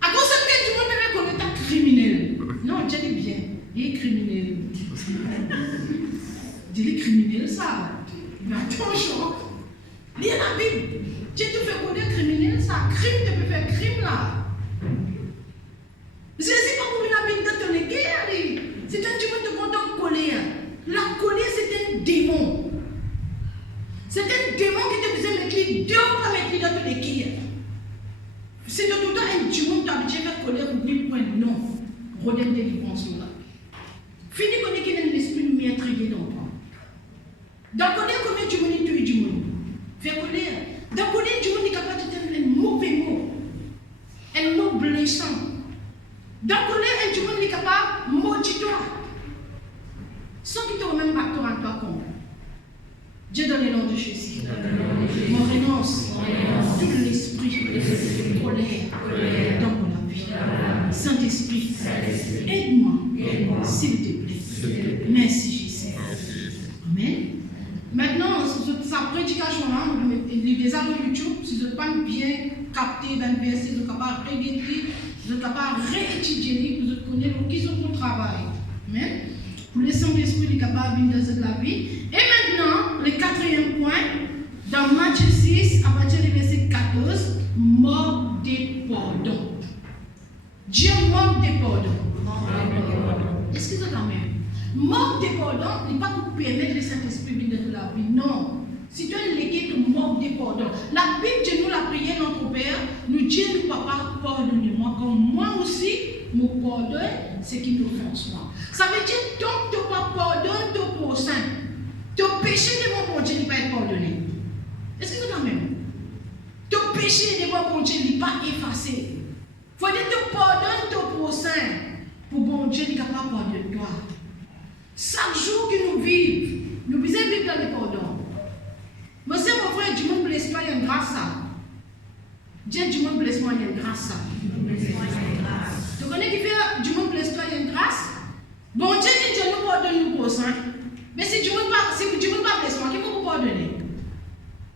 À cause de que tout le monde fait connaître un criminel. Non, Dieu dit bien, il est criminel. Dieu est criminel, ça. Mais attention. Lis la Bible. Dieu te fait connaître criminel, ça. Crime, tu peux faire crime là. Je ne sais pas pour une Bible de ton guerre. C'est un petit peu de content colère. La colère, c'est un démon. C'est un démon qui te faisait mettre les deux pas mettre dans ton guerre. C'est de tout temps un démon qui t'a habitué à faire colère pour dire point non. Rodem délivrance là. Fini qu'on est qu'il a l'esprit maîtrisé dans toi. Dans colère, combien tu veux tuer du monde? Fais colère. Dans colère, du monde est capable de te donner un mauvais mot. Un mot blessant. Dans colère, un monde est capable de maudire toi. Sans qu'il te remette pas toi en toi compte. Dieu dans le nom de Jésus. Mon renonce. Tout l'esprit. Colère. Dans mon vie. Saint-Esprit. Aide-moi. S'il te plaît. Merci Jésus. Amen. Maintenant, sa prédication là, les gens sur YouTube, si vous n'êtes pas bien capté dans le verset, vous êtes capable de regarder, vous êtes capable de réétudier, vous êtes connaître qui sont pour travail. Amen. Pour le Saint-Esprit est capable de venir dans la vie. Et maintenant, le quatrième point, dans Matthieu 6, à partir du verset 14, mort des pardons. Dieu mort des pardons. Excusez-moi même. Mort des pardons n'est pas pour permettre le Saint-Esprit de venir dans la vie. Non. Si tu as l'équipe, tu manques de pardon. La Bible dit nous la prière notre Père, nous disons nous papa, pardonne-moi, comme moi aussi, me pardonne ce qui t'offense moi. Ça veut dire tant que tu pas pardonnes ton prochain, ton péché de mon Dieu n'est pas pardonné. Est-ce que c'est la même? Ton péché de mon Dieu n'est pas effacé. Il faut dire que tu pardonnes ton prochain pour bon Dieu n'est capable de pardonner toi. Chaque jour que nous vivons, nous devons vivre dans le pardon. Monsieur mon frère, Dieu me blesse toi, il y a une grâce. Dieu me blesse moi, il y a une grâce. Tu connais qui fait Dieu me blesse toi, il y a une grâce? Bon Dieu dit Dieu nous pardonne nous prochains. Mais si Dieu ne pas blesse moi, qui peut vous pardonner?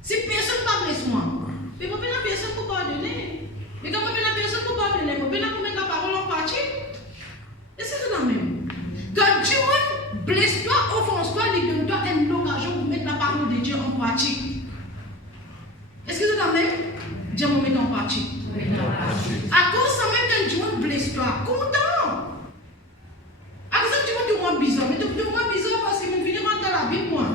Si personne ne pas blesse moi, mais vous pouvez la personne pour pardonner. Mais quand vous pouvez la personne pour pardonner, vous pouvez la mettre la parole en pratique. Et c'est la même. Quand Dieu blesse toi, offense toi, il donne toi une occasion pour mettre la parole de Dieu en pratique. Est-ce que c'est la même? Dieu vous met en pratique. À cause de même quand Dieu blesse toi, content. À cause de Dieu te rend bizarre, mais tu te rends bizarre parce qu'il finit dans la Bible, moi.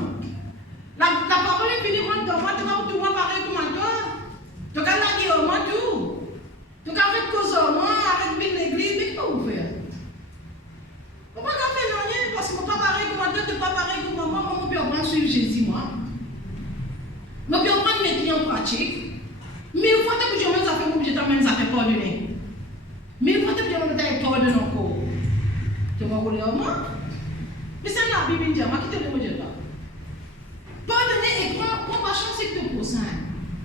La parole est finie dans moi, tu vas pareil comme toi. Tu vas la dire au moins tout. Tu vas faire cause au moins, arrête de l'église, mais qu'est-ce que vous faites? On ne va pas faire rien parce que je ne suis pas pareil comme toi, tu n'es pas pareil comme moi, comment on peut apprendre sur Jésus, moi? On peut apprendre à mettre en pratique. Mais une fois que tu as fait comme je t'amène, ça fait pardonner. Mais une fois que tu as fait pardonner encore, tu vas rouler au moins. Mais c'est la Bible dit, moi qui te le dis pas. Pardonner et prends patience avec ton prochain.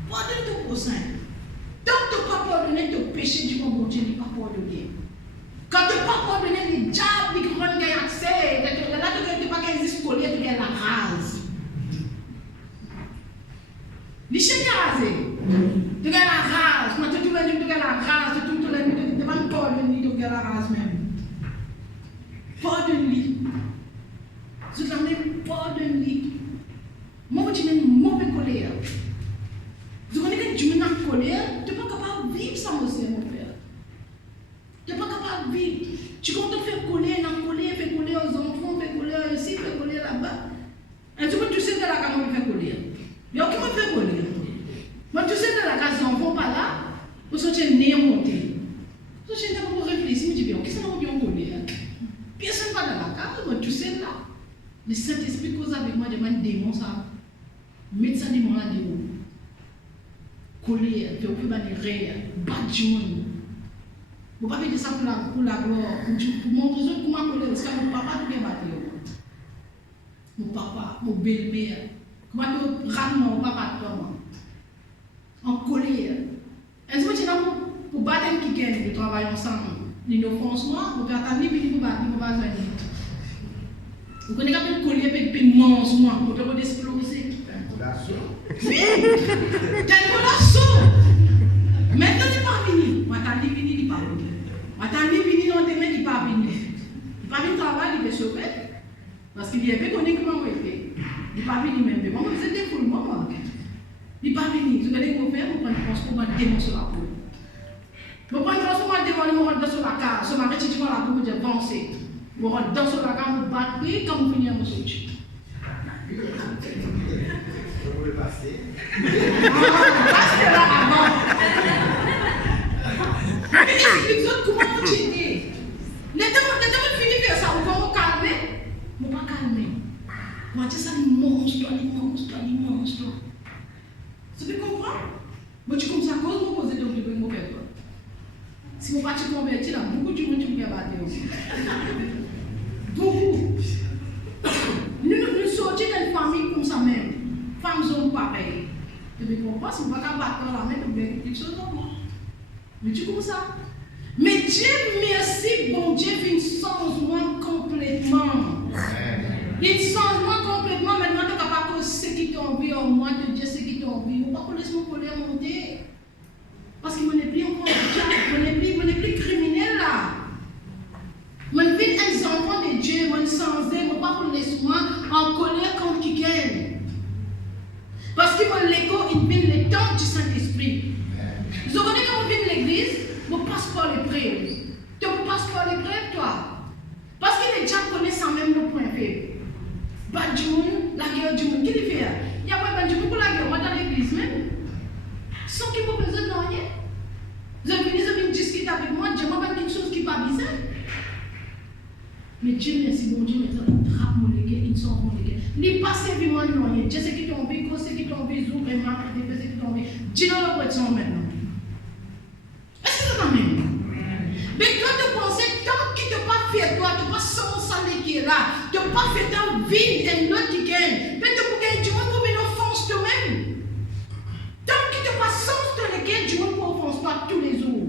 Pardonne ton prochain. Tant que tu n'as pas pardonné ton péché, du bon Dieu n'est pas pardonné. Quand tu n'as pas pardonné, les diables, les grands gars, accès, là, tu n'as pas qu'à exister pour tu as la rase. Les chiens rasés. Tu as la rase. Moi, tu as la rase. Tu vas me pardonner, tu as la rase même. Pardonne-lui. Tu as même pardonne-lui. Moi, tu as une mauvaise colère. Tu connais que tu es en colère, tu n'es pas capable de vivre sans moi, mon frère. Tu n'es pas capable de vivre. Tu comptes faire colère, faire colère aux enfants, faire colère ici, faire colère là-bas. Et tu sais de la case, on fait colère. Mais qui me fait colère? Moi, tu sais de la case, on ne va pas là, on se tient né monté. Je suis en train de réfléchir, je me dis, qu'est-ce que nous avons colère? Personne pas dans la case, moi, tu sais là. Le Saint-Esprit cause avec moi, demande démon ça. Mettre ça démon là, démon. Colère, faire plus de rire, battre du monde. Vous ne pouvez pas faire ça pour la gloire, pour montrer aux autres comment colère, parce que mon papa tout bien battu. Mon papa, mon belle-mère, comment tu rames mon papa toi, en colère. Est-ce que tu as pour battre un qui gagne, de travailler ensemble? L'inoffensement, vous pouvez attendre, puis vous battre, vous ne pouvez pas. Vous connaissez quand même colère, puis immense, vous pouvez exploser. Oui, tu as une relation. Maintenant, il n'est pas fini. Attends, il n'est pas fini. Attends, il n'est pas fini. Il n'est pas fini. Il n'est pas fini travail, il est sauvé. Parce qu'il y avait qu'on est comment on était. Il n'est pas fini même. Mais moi, vous êtes pour le moment. Il n'est pas fini. Vous allez vous faire, vous prenez le transport, vous démon sur la peau. Vous prenez le transport, vous démon, vous rentrez sur la case. Vous m'arrêtez, tu vois la peau, vous dites avancez. Vous rentrez dans sur la case, vous battez, quand vous finissez à vous sortir. Vous pouvez passer. Passez là avant. Mais explique autres comment vous t'aider. Les temps fini de faire ça, vous pouvez vous calmer. Vous ne pouvez pas calmer. Vous dites ça, les monstres. Vous pouvez comprendre? Moi, tu comprends ça, cause vous posez donc de mauvais quoi. Si vous ne pouvez pas convertir, là, beaucoup de monde qui me battre aussi. Beaucoup. Nous sortons d'une famille comme ça même. Femmes sont pareilles. Tu me comprends? Si vous ne pouvez pas battre la main, vous avez quelque chose dans moi. Mais tu comprends ça? Mais Dieu merci, bon Dieu, fait un changement complètement. Il changement complètement. Maintenant, tu es capable de ce qui t'ont envie en moi, de Dieu ce qui t'ont envie. On ne va pas laisser mon colère monter. Parce que je n'ai plus encore je n'ai plus criminel là. Je suis un enfant de Dieu, je suis changé, je ne vais pas laisser moi en colère contre qui gagne. Parce que mon l'écho, il vient le temps du Saint-Esprit. Vous connaissez quand on vient de l'église, on passe par les prêtres. Tu ne passes pas les prêtres, toi. Parce que les gens connaissent ça même le point faible. Badjoun, la guerre du monde, qui le fait? Il y a pas de pour la guerre dans l'église même. Sans qu'il me besoin de rien. Vous avez venu discuter avec moi, je m'en quelque chose qui n'est pas bizarre. Mais Dieu merci, bon Dieu, maintenant, il trappe mon légué, ils sont mon légué. Il passe évidemment non, Dieu c'est qui tombe, c'est qui tombe, zou, vraiment, c'est qui tombe. Dieu n'a pas de son maintenant. Est-ce que c'est quand même? Mais toi, tu pensais, tant qu'il ne pas fait toi, tu n'as pas son salaire qui est là, tu n'as pas fait ta vie et l'autre qui gagne. Mais tu peux gagner du monde pour une offense toi-même. Tant qu'il ne pas sens de lequel du monde pour offense toi tous les jours.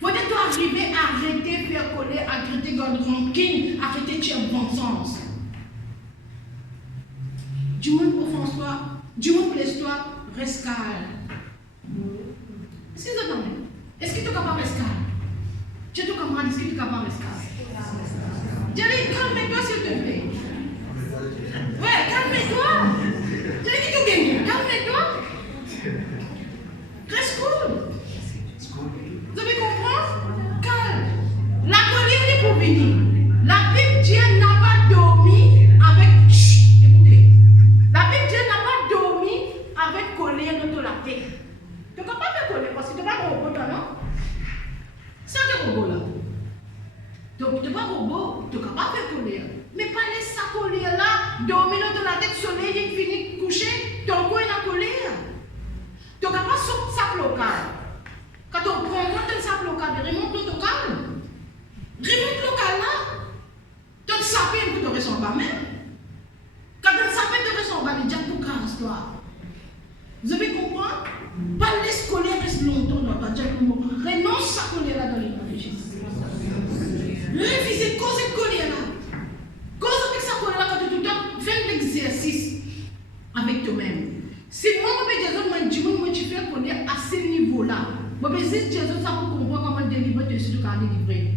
Vous êtes arrivé à arrêter de faire coller, à arrêter de rancune, arrêter de faire bon sens. Du monde offense toi, du monde blesse toi, reste calme. Est-ce que vous entendez? Est-ce que tu es capable de rester calme? Tu es capable est-ce que tu es capable de rester calme? J'ai dit, calme-toi s'il te plaît. Ouais, calme-toi. J'ai dit, tu gagnes, calme-toi. Reste cool. Vous avez compris? Calme. La colère est pour venir. La Bible dit n'a pas dormi avec. Chut, écoutez. La Bible dit n'a pas dormi avec colère dans la tête. Tu ne peux pas faire colère parce que tu n'es pas un robot là, non? C'est un robot là. Donc tu n'es pas un robot, tu ne peux pas faire colère. Mais pas laisser sa colère là, dormir dans la tête, soleil, il finit coucher, tu as encore une colère. Tu ne peux pas sortir sa blocade. Quand on prend compte de sa blocade, remonte le calme. Remonte le calme là. Tu ne sais pas que tu ressens pas même. Quand tu ne sais pas que tu ressens pas, déjà pour grâce toi. Vous avez compris? Pas laisser colère reste longtemps dans ta tête. Renonce à colère là dans les noms de Jésus. Révisez cause de colère là. Cause avec sa colère là quand tu tout le temps fais l'exercice avec toi-même. Si moi, je dis que tu fais colère à ce niveau-là. Si Jésus ça pour comprendre comment délivrer de ce que tu as délivré.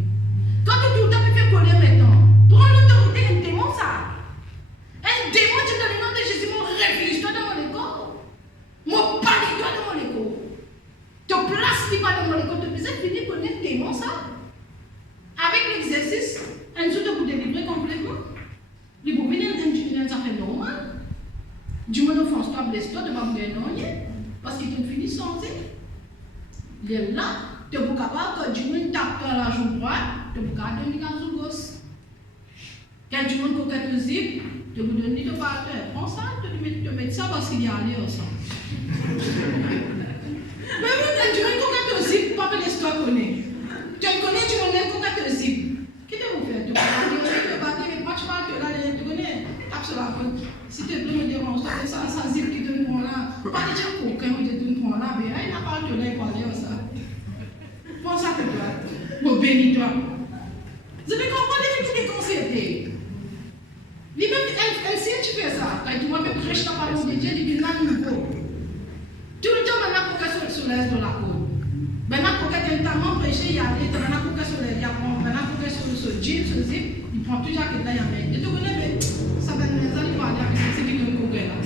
Quand tu tout le temps fais colère maintenant, prends l'autorité d'un démon ça. Un démon, tu donnes le nom de Jésus, réfléchis-toi dans mon école. Parle-toi dans mon école. Tu places pas dans mon école, tu peux finir pour un démon ça. Avec l'exercice, un jour de vous délivrer complètement. Les bobines, ça fait normal. Du moins, offense-toi, blesse-toi, tu vas me gagner parce qu'ils t'ont fini sans dire. Il est là, tu es capable que du monde tape à la joue droite, tu es capable de donner la joue gauche. Quand du monde coquette au zip, tu vous donnes le partenaire. Prends ça, tu mets ça parce qu'il y a allé ensemble. Mais oui, quand du monde coquette au zip, pas de l'histoire connaît. Tu connais du monde coquette au zip. Qu'est-ce que vous faites? Tu vas mais moi je parle de là, tu connais, tape sur la faute. Si tu me déranges, ça zip qui te prend là. Pas déjà coquin, qui te prend là, mais il n'a pas de là, il parle de ça. Bon, ça te plaît. Bon, bénis-toi. Vous avez compris les filles qui concertées. Lui-même, elle sait que tu fais ça. Quand tu vois même prêcher la parole de Dieu, il dit là, nouveau. Tout le temps, maintenant, pour qu'elle sur l'aise de la côte. Maintenant, pour qu'elle ait tellement prêché, il y a des maintenant, pour qu'elle sur l'aise, il y a maintenant, pour qu'elle sur le jean, sur le zip, il prend toujours que là, il y a même. Et tu connais, mais ça va nous aller parler avec ce qui est coquet là.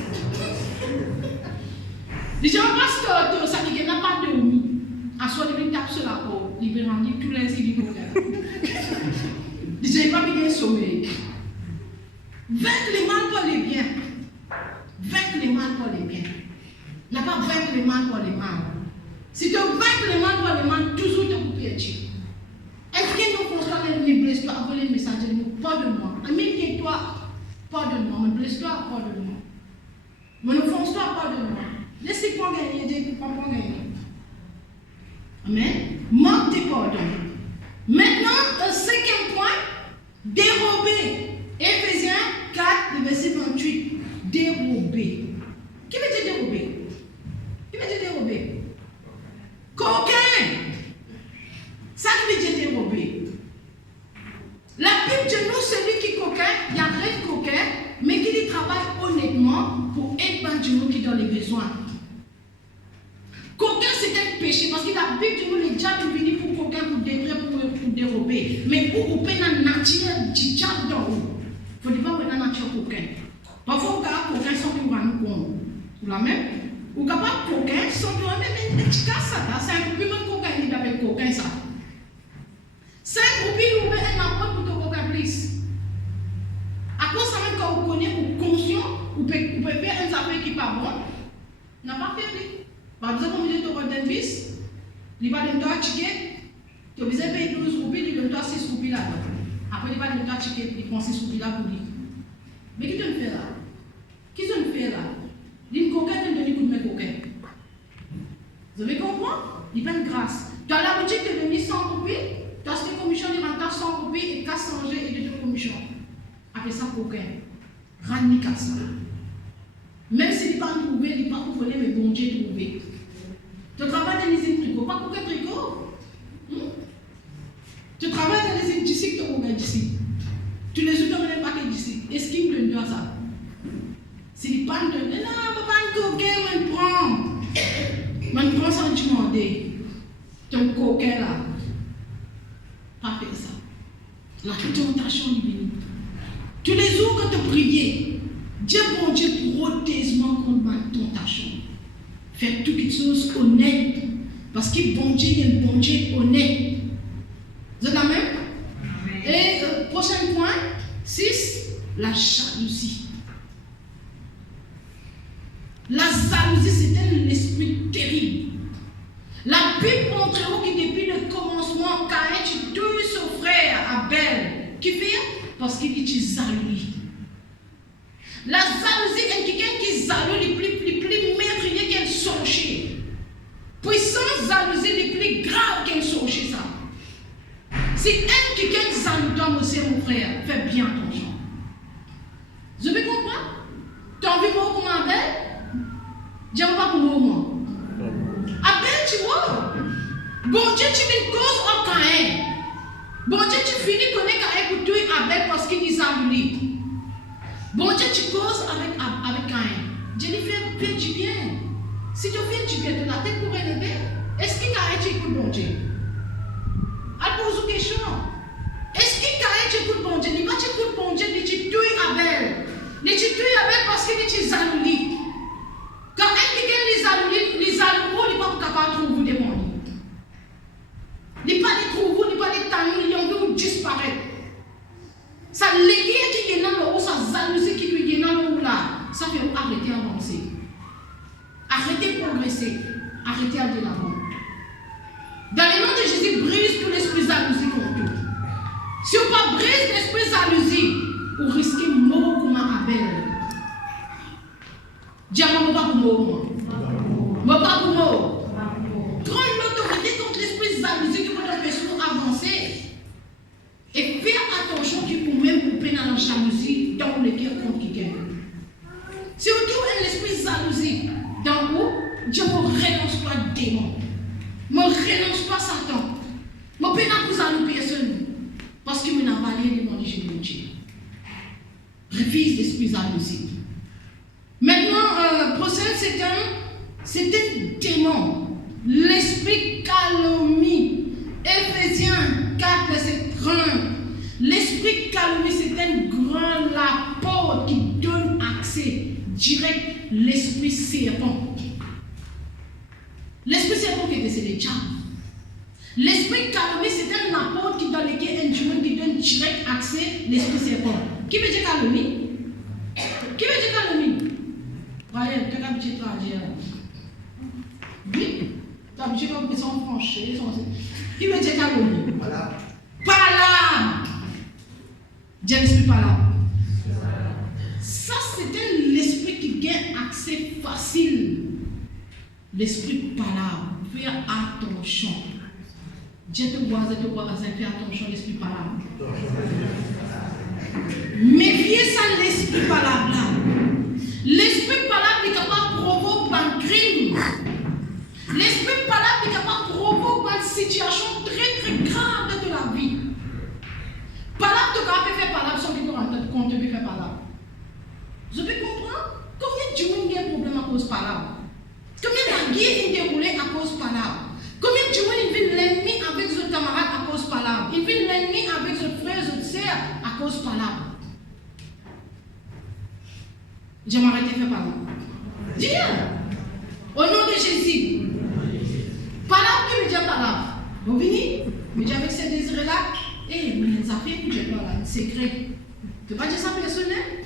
Déjà, pasteur, ça qui n'a pas dormi. À soi, il tape sur la peau, il veut rendre tous les incidents qu'on fait. Déjà, il va bien sommeil. Vaincre les mal pour les biens. Vaincre les mal pour les biens. Il n'y a pas vaincre les mal pour les mal. Si tu vaincre les mal pour les mal, toujours te couper Dieu. Est-ce que nous constatons les blessures après les messages de nous? Pardonne-moi. Amène-toi, pardonne-moi. Me blesse-toi, pardonne-moi. Me offense-toi, pardonne-moi. Laissez-moi gagner, Dieu ne peut pas gagner. Amen. Manque de pardon. Maintenant, un cinquième point, dérober. Éphésiens 4, le verset 28. Dérober. Qui veut dire dérober? Qui veut dire dérober? Coquin. Ça qui veut dire dérober. La Bible dit nous, celui qui coquin, il y a un coquin, mais qui travaille honnêtement pour aider du monde qui dans les besoins. Coquin, c'est un péché parce que la Bible dit nous, les diables viennent pour coquin, pour détruire, pour dérober. Mais pour vous payer la nature du diable dans vous. Il ne faut pas que la nature coquin. Parfois, on a coquin sans qu'on va nous prendre. Ou la même. Ou capable coquin sans qu'on va même un petit cas ça. C'est un groupe même coquin, il appelle coquin ça. C'est un groupe qui ouvre un apport pour te coquin plus. À cause ça même personne que vous connaissez ou conscient, vous pouvez faire un affaire qui n'est pas bon, n'a pas fait. Par exemple, vous êtes au dentiste, il va donner un ticket, tu as besoin de payer 12 roupies, il donne 6 roupies là-dedans. Après, il va donner un ticket, il prend 6 roupies là pour lui. Mais qui te fait là? Qui te fait là? Il me coquette, il me donne un coup de main coquette. Vous avez compris? Il prend grâce. Tu as la boutique de donner 100 roupies, tu as cette commission de rentrer 100 roupies et 4 changer et de commission. Après ça, coquin. Rani casse. Même s'il n'est pas trouvé, il n'est pas pour mais bon Dieu trouvé. Tu travailles dans les usines tricot, pas pour quel tricot? Tu travailles dans les usines d'ici que tu regardes d'ici. Tu les as dans les paquets d'ici. Est-ce qu'il me donne ça? S'il n'est pas de non, pas un coquin, je prends sans demander. Ton coquin là. Pas faire ça. La tentation divine. Tous les jours que tu pries, Dieu, bon Dieu, protège-moi contre ma tentation. Fais toutes les choses honnêtes. Parce que bon Dieu, il est un bon Dieu honnête. Vous êtes la même? Et prochain point, 6, la jalousie. La jalousie, c'est un esprit terrible. La Bible montre que depuis le commencement, Caïn tue son frère Abel. Qui fait? Parce qu'il est jaloux. La jalousie est quelqu'un qui est jaloux, le plus meurtrier qu'elle sorche. Puissance jalousie, le plus grave qu'elle sorche ça. Si quelqu'un est jaloux, toi aussi, mon frère, fais bien ton champ. Je peux comprendre? Tu as envie de mourir comme Abel? J'aime pas pour moi. Abel, tu vois? Bon Dieu, tu fais une cause au Caïn. Bon Dieu, tu finis de connaître Caïn pour tuer Abel parce qu'il est jaloux. Bon Dieu, tu causes avec Caïn. Dieu lui fait du bien. Si tu fais du bien de la tête pour élever, est-ce que Caïn tu écoutes bon Dieu? Elle pose une question. Est-ce que Caïn tu écoutes bon Dieu? Il va tu écoutes bon Dieu, il tu tues Abel. Il tu tues Abel parce qu'il est jaloux. Quand quelqu'un les jaloux, il n'est pas capable de trouver des mondes. Il n'est pas de trouver, il n'est pas de tanner, il a envie de disparaître. Ça l'éguille qui est dans le haut, ça jalousie qui est dans le haut là, ça fait arrêter d'avancer. Arrêtez de progresser. Arrêtez à de l'avant. Dans le nom de Jésus, brise tout l'esprit jalousie contre tout. Si on ne brise l'esprit jalousie, vous risquez mort comme Abel. Diamant, pas pour mort. Moi, pas pour mort. Prends l'autorité contre l'esprit jalousie qui peut l'empêcher d'avancer. Et faire attention qui peut même couper dans la jalousie dans le cœur contre quelqu'un. Si vous trouvez l'esprit jalousie dans vous, Dieu ne renonce pas à démon. Ne renonce pas à Satan. Ne peux pas vous allouer personne. Parce que vous n'avez pas l'air de manger de Dieu. Refuse l'esprit jalousie. Maintenant, prochain, c'est un démon. L'esprit calomnie. Éphésiens 4, verset 30. L'esprit calomnie, c'est un grand apôtre qui donne accès direct l'esprit serpent. L'esprit serpent qui était, c'est le diable. L'esprit calomnie, c'est un apôtre qui donne qui donne direct accès l'esprit serpent. Qui veut dire calomnie? Qui veut dire calomnie? Voyez, tu as habitué de traduire. Oui, tu as habitué de son franchir. Qui veut dire calomnie? Palabre. Dieu l'esprit palabre. Ça, c'est l'esprit qui gagne accès facile. L'esprit palabre. Fais attention. Dieu te voit, fais attention, l'esprit palabre. Méfiez ça, l'esprit palabre là. L'esprit palabre est capable de provoquer un crime. L'esprit palabre est capable de provoquer une situation très très grave de la vie. Palabre, tu peux faire palabre sans que tu puisses faire palabre. Je peux comprendre combien de gens ont un problème à cause de palabre. Combien de guerres ont déroulé à cause de palabre. Combien de gens ont l'ennemi avec ses camarades à cause de palabre. Ils viennent l'ennemi avec ses frères et ses sœurs à cause de palabre. Je vais m'arrêter de faire palabre. Dis au nom de Jésus. Palabre qui me dit palabre. Vous venez, me dit avec ces désirs là. Eh, mais les affaires que je parle là, un secret. Tu vas dire ça personnel?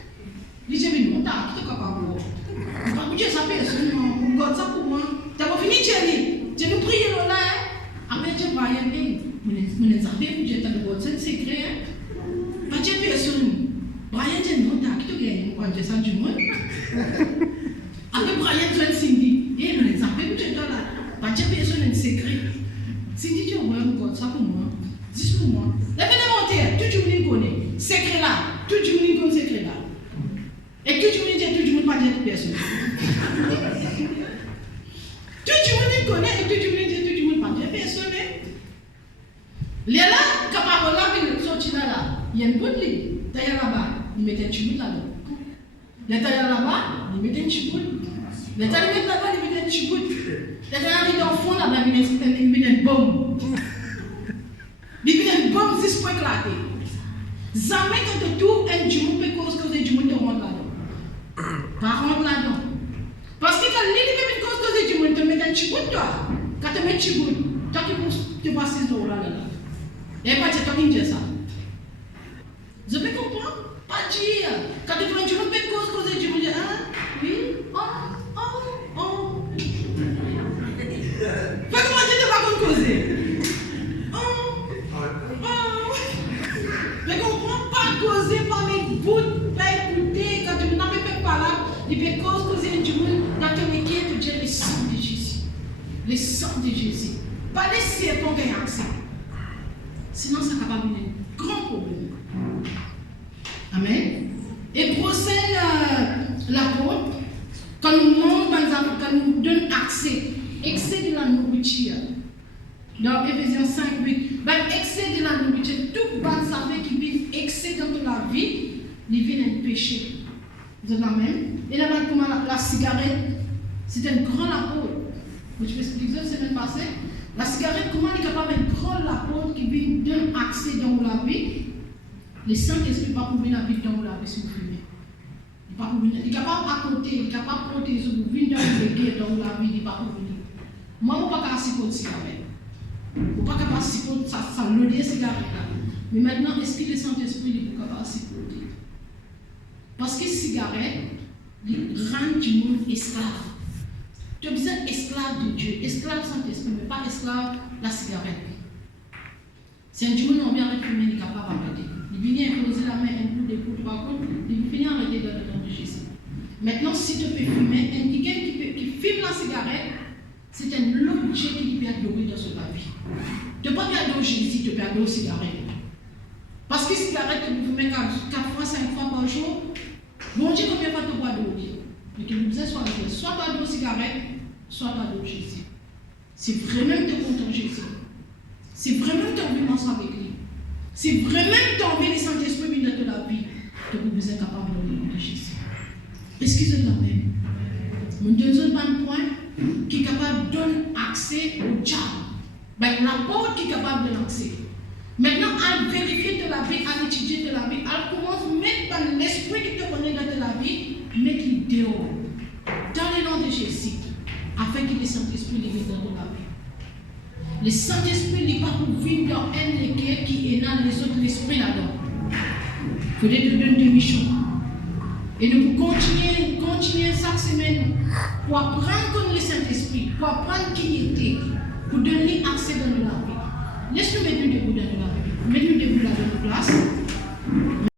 Il dit, mais non, t'as tout capable. On va vous dire ça personne, on garde ça pour moi. T'as pas fini, Thierry. Tu nous pries là, après tu vas y aller. Vous ne savez pas, j'ai tant de votre secret. Pas de personne. Brian, tu non, t'as tout gagné. On va ça du monde. Après Brian, tu as Cindy. Et vous ne savez pas, j'ai là. Pas de personne, un secret. Cindy, tu vois, on garde ça pour moi. Dis pour moi. La pénalité, tout le monde connaît. Secret là, tout le monde connaît secret là. Et tout le monde dit, tout le monde pas dire personne. Tout le monde connaît et tout le monde dit, tout le monde pas dire personne. Les là, capable là, qui sortent là, il y a une bonne ligne. D'ailleurs là-bas, ils mettent un chibou là-bas. Les tailleurs là-bas, ils mettent un chibou. Les tailleurs là-bas, ils mettent un chibou. Les tailleurs dans le fond là-bas, ils mettent une bombe. Ils mettent une bombe juste pour éclater. Jamais quand tu tournes un chibou, peut cause que du monde te rentre là-dedans. Pas rentre là-dedans. Parce que quand l'île est cause que du monde te met un chibou, toi. Quand tu mets un chibou, toi qui passes 6 euros là-dedans. Et pas c'est toi qui me dis ça. Je peux comprendre? Pas dire. Quand tu vois un chibou, peut cause du monde, ah, oui, oh. Fais comment tu te vas causer? Mais comprends pas causer par les bouts, pas écouter, quand tu n'as pas parlé, il peut causer du monde dans ton équipe de dire le sang de Jésus. Le sang de Jésus. Pas laisser ton gain accès. Sinon, ça va donner un grand problème. Amen. Et procède l'apôtre, quand nous montre, par exemple, quand nous donne excès de la nourriture. Dans Éphésiens 5, 8, excès de la nourriture, tout bon savait qui vit excès dans la vie, il vient un péché. Vous êtes la même? Et là-bas, comment la cigarette, c'est un grand apôtre. Je vais expliquer ça la semaine passée. La cigarette, comment il est capable d'un grand apôtre qui vit d'un accès dans la vie? Le Saint-Esprit pas pour venir habiter dans la vie si vous fumez. Il est capable à côté, il est capable de protéger, vous venez dans le guerre dans la vie, il n'est pas pour venir. Moi, je ne peux pas casser pour cigarette. Je ne peux pas passer pour ça l'odeur cigarette. Mais maintenant, est-ce que le Saint-Esprit est capable de passer pour l'odeur? Parce que cigarette, il rend du monde esclave. Tu as besoin esclave de Dieu, esclave Saint-Esprit, mais pas esclave la cigarette. C'est un Dieu non bien avec fumer, il est capable d'arrêter. Il vient imposer la main, un coup de coups, par contre, il vient arrêter dans le nom de Jésus. Maintenant, si tu peux fumer, quelqu'un qui fume la cigarette, c'est un objet qui peut adorer dans sa vie. Tu ne peux pas adorer Jésus, tu peux adorer la cigarette. Parce que la cigarette, tu peux fumer 4 fois, 5 fois par jour. Bon Dieu, combien de fois tu peux adorer? Mais tu peux soit tu adores la cigarette, soit tu adores Jésus. C'est vraiment te content Jésus. C'est vraiment tu as envie d'ensemble avec lui. C'est vraiment tu as envie de Saint-Esprit dans ta vie. Tu peux besoin capable de Jésus. Excusez-moi même. Mon deuxième point qui est capable de donner accès au diable. L'apôtre qui est capable de l'accès. Maintenant, à vérifier de la vie, à étudier de la vie, à commence à mettre dans l'esprit qui te connaît dans la vie, mettre-le dehors. Dans le nom de Jésus. Afin que le Saint-Esprit vienne dans la vie. Le Saint-Esprit n'est pas pour vivre dans un équerre qui est dans les autres esprits là-dedans. Il faudrait te donner des missions. Et nous pouvons continuer chaque semaine pour apprendre comme le Saint-Esprit, pour apprendre qui il était, pour donner accès dans la vie. Laisse-nous mettre nous debout dans la vie. Mettez-nous debout là dans nos places.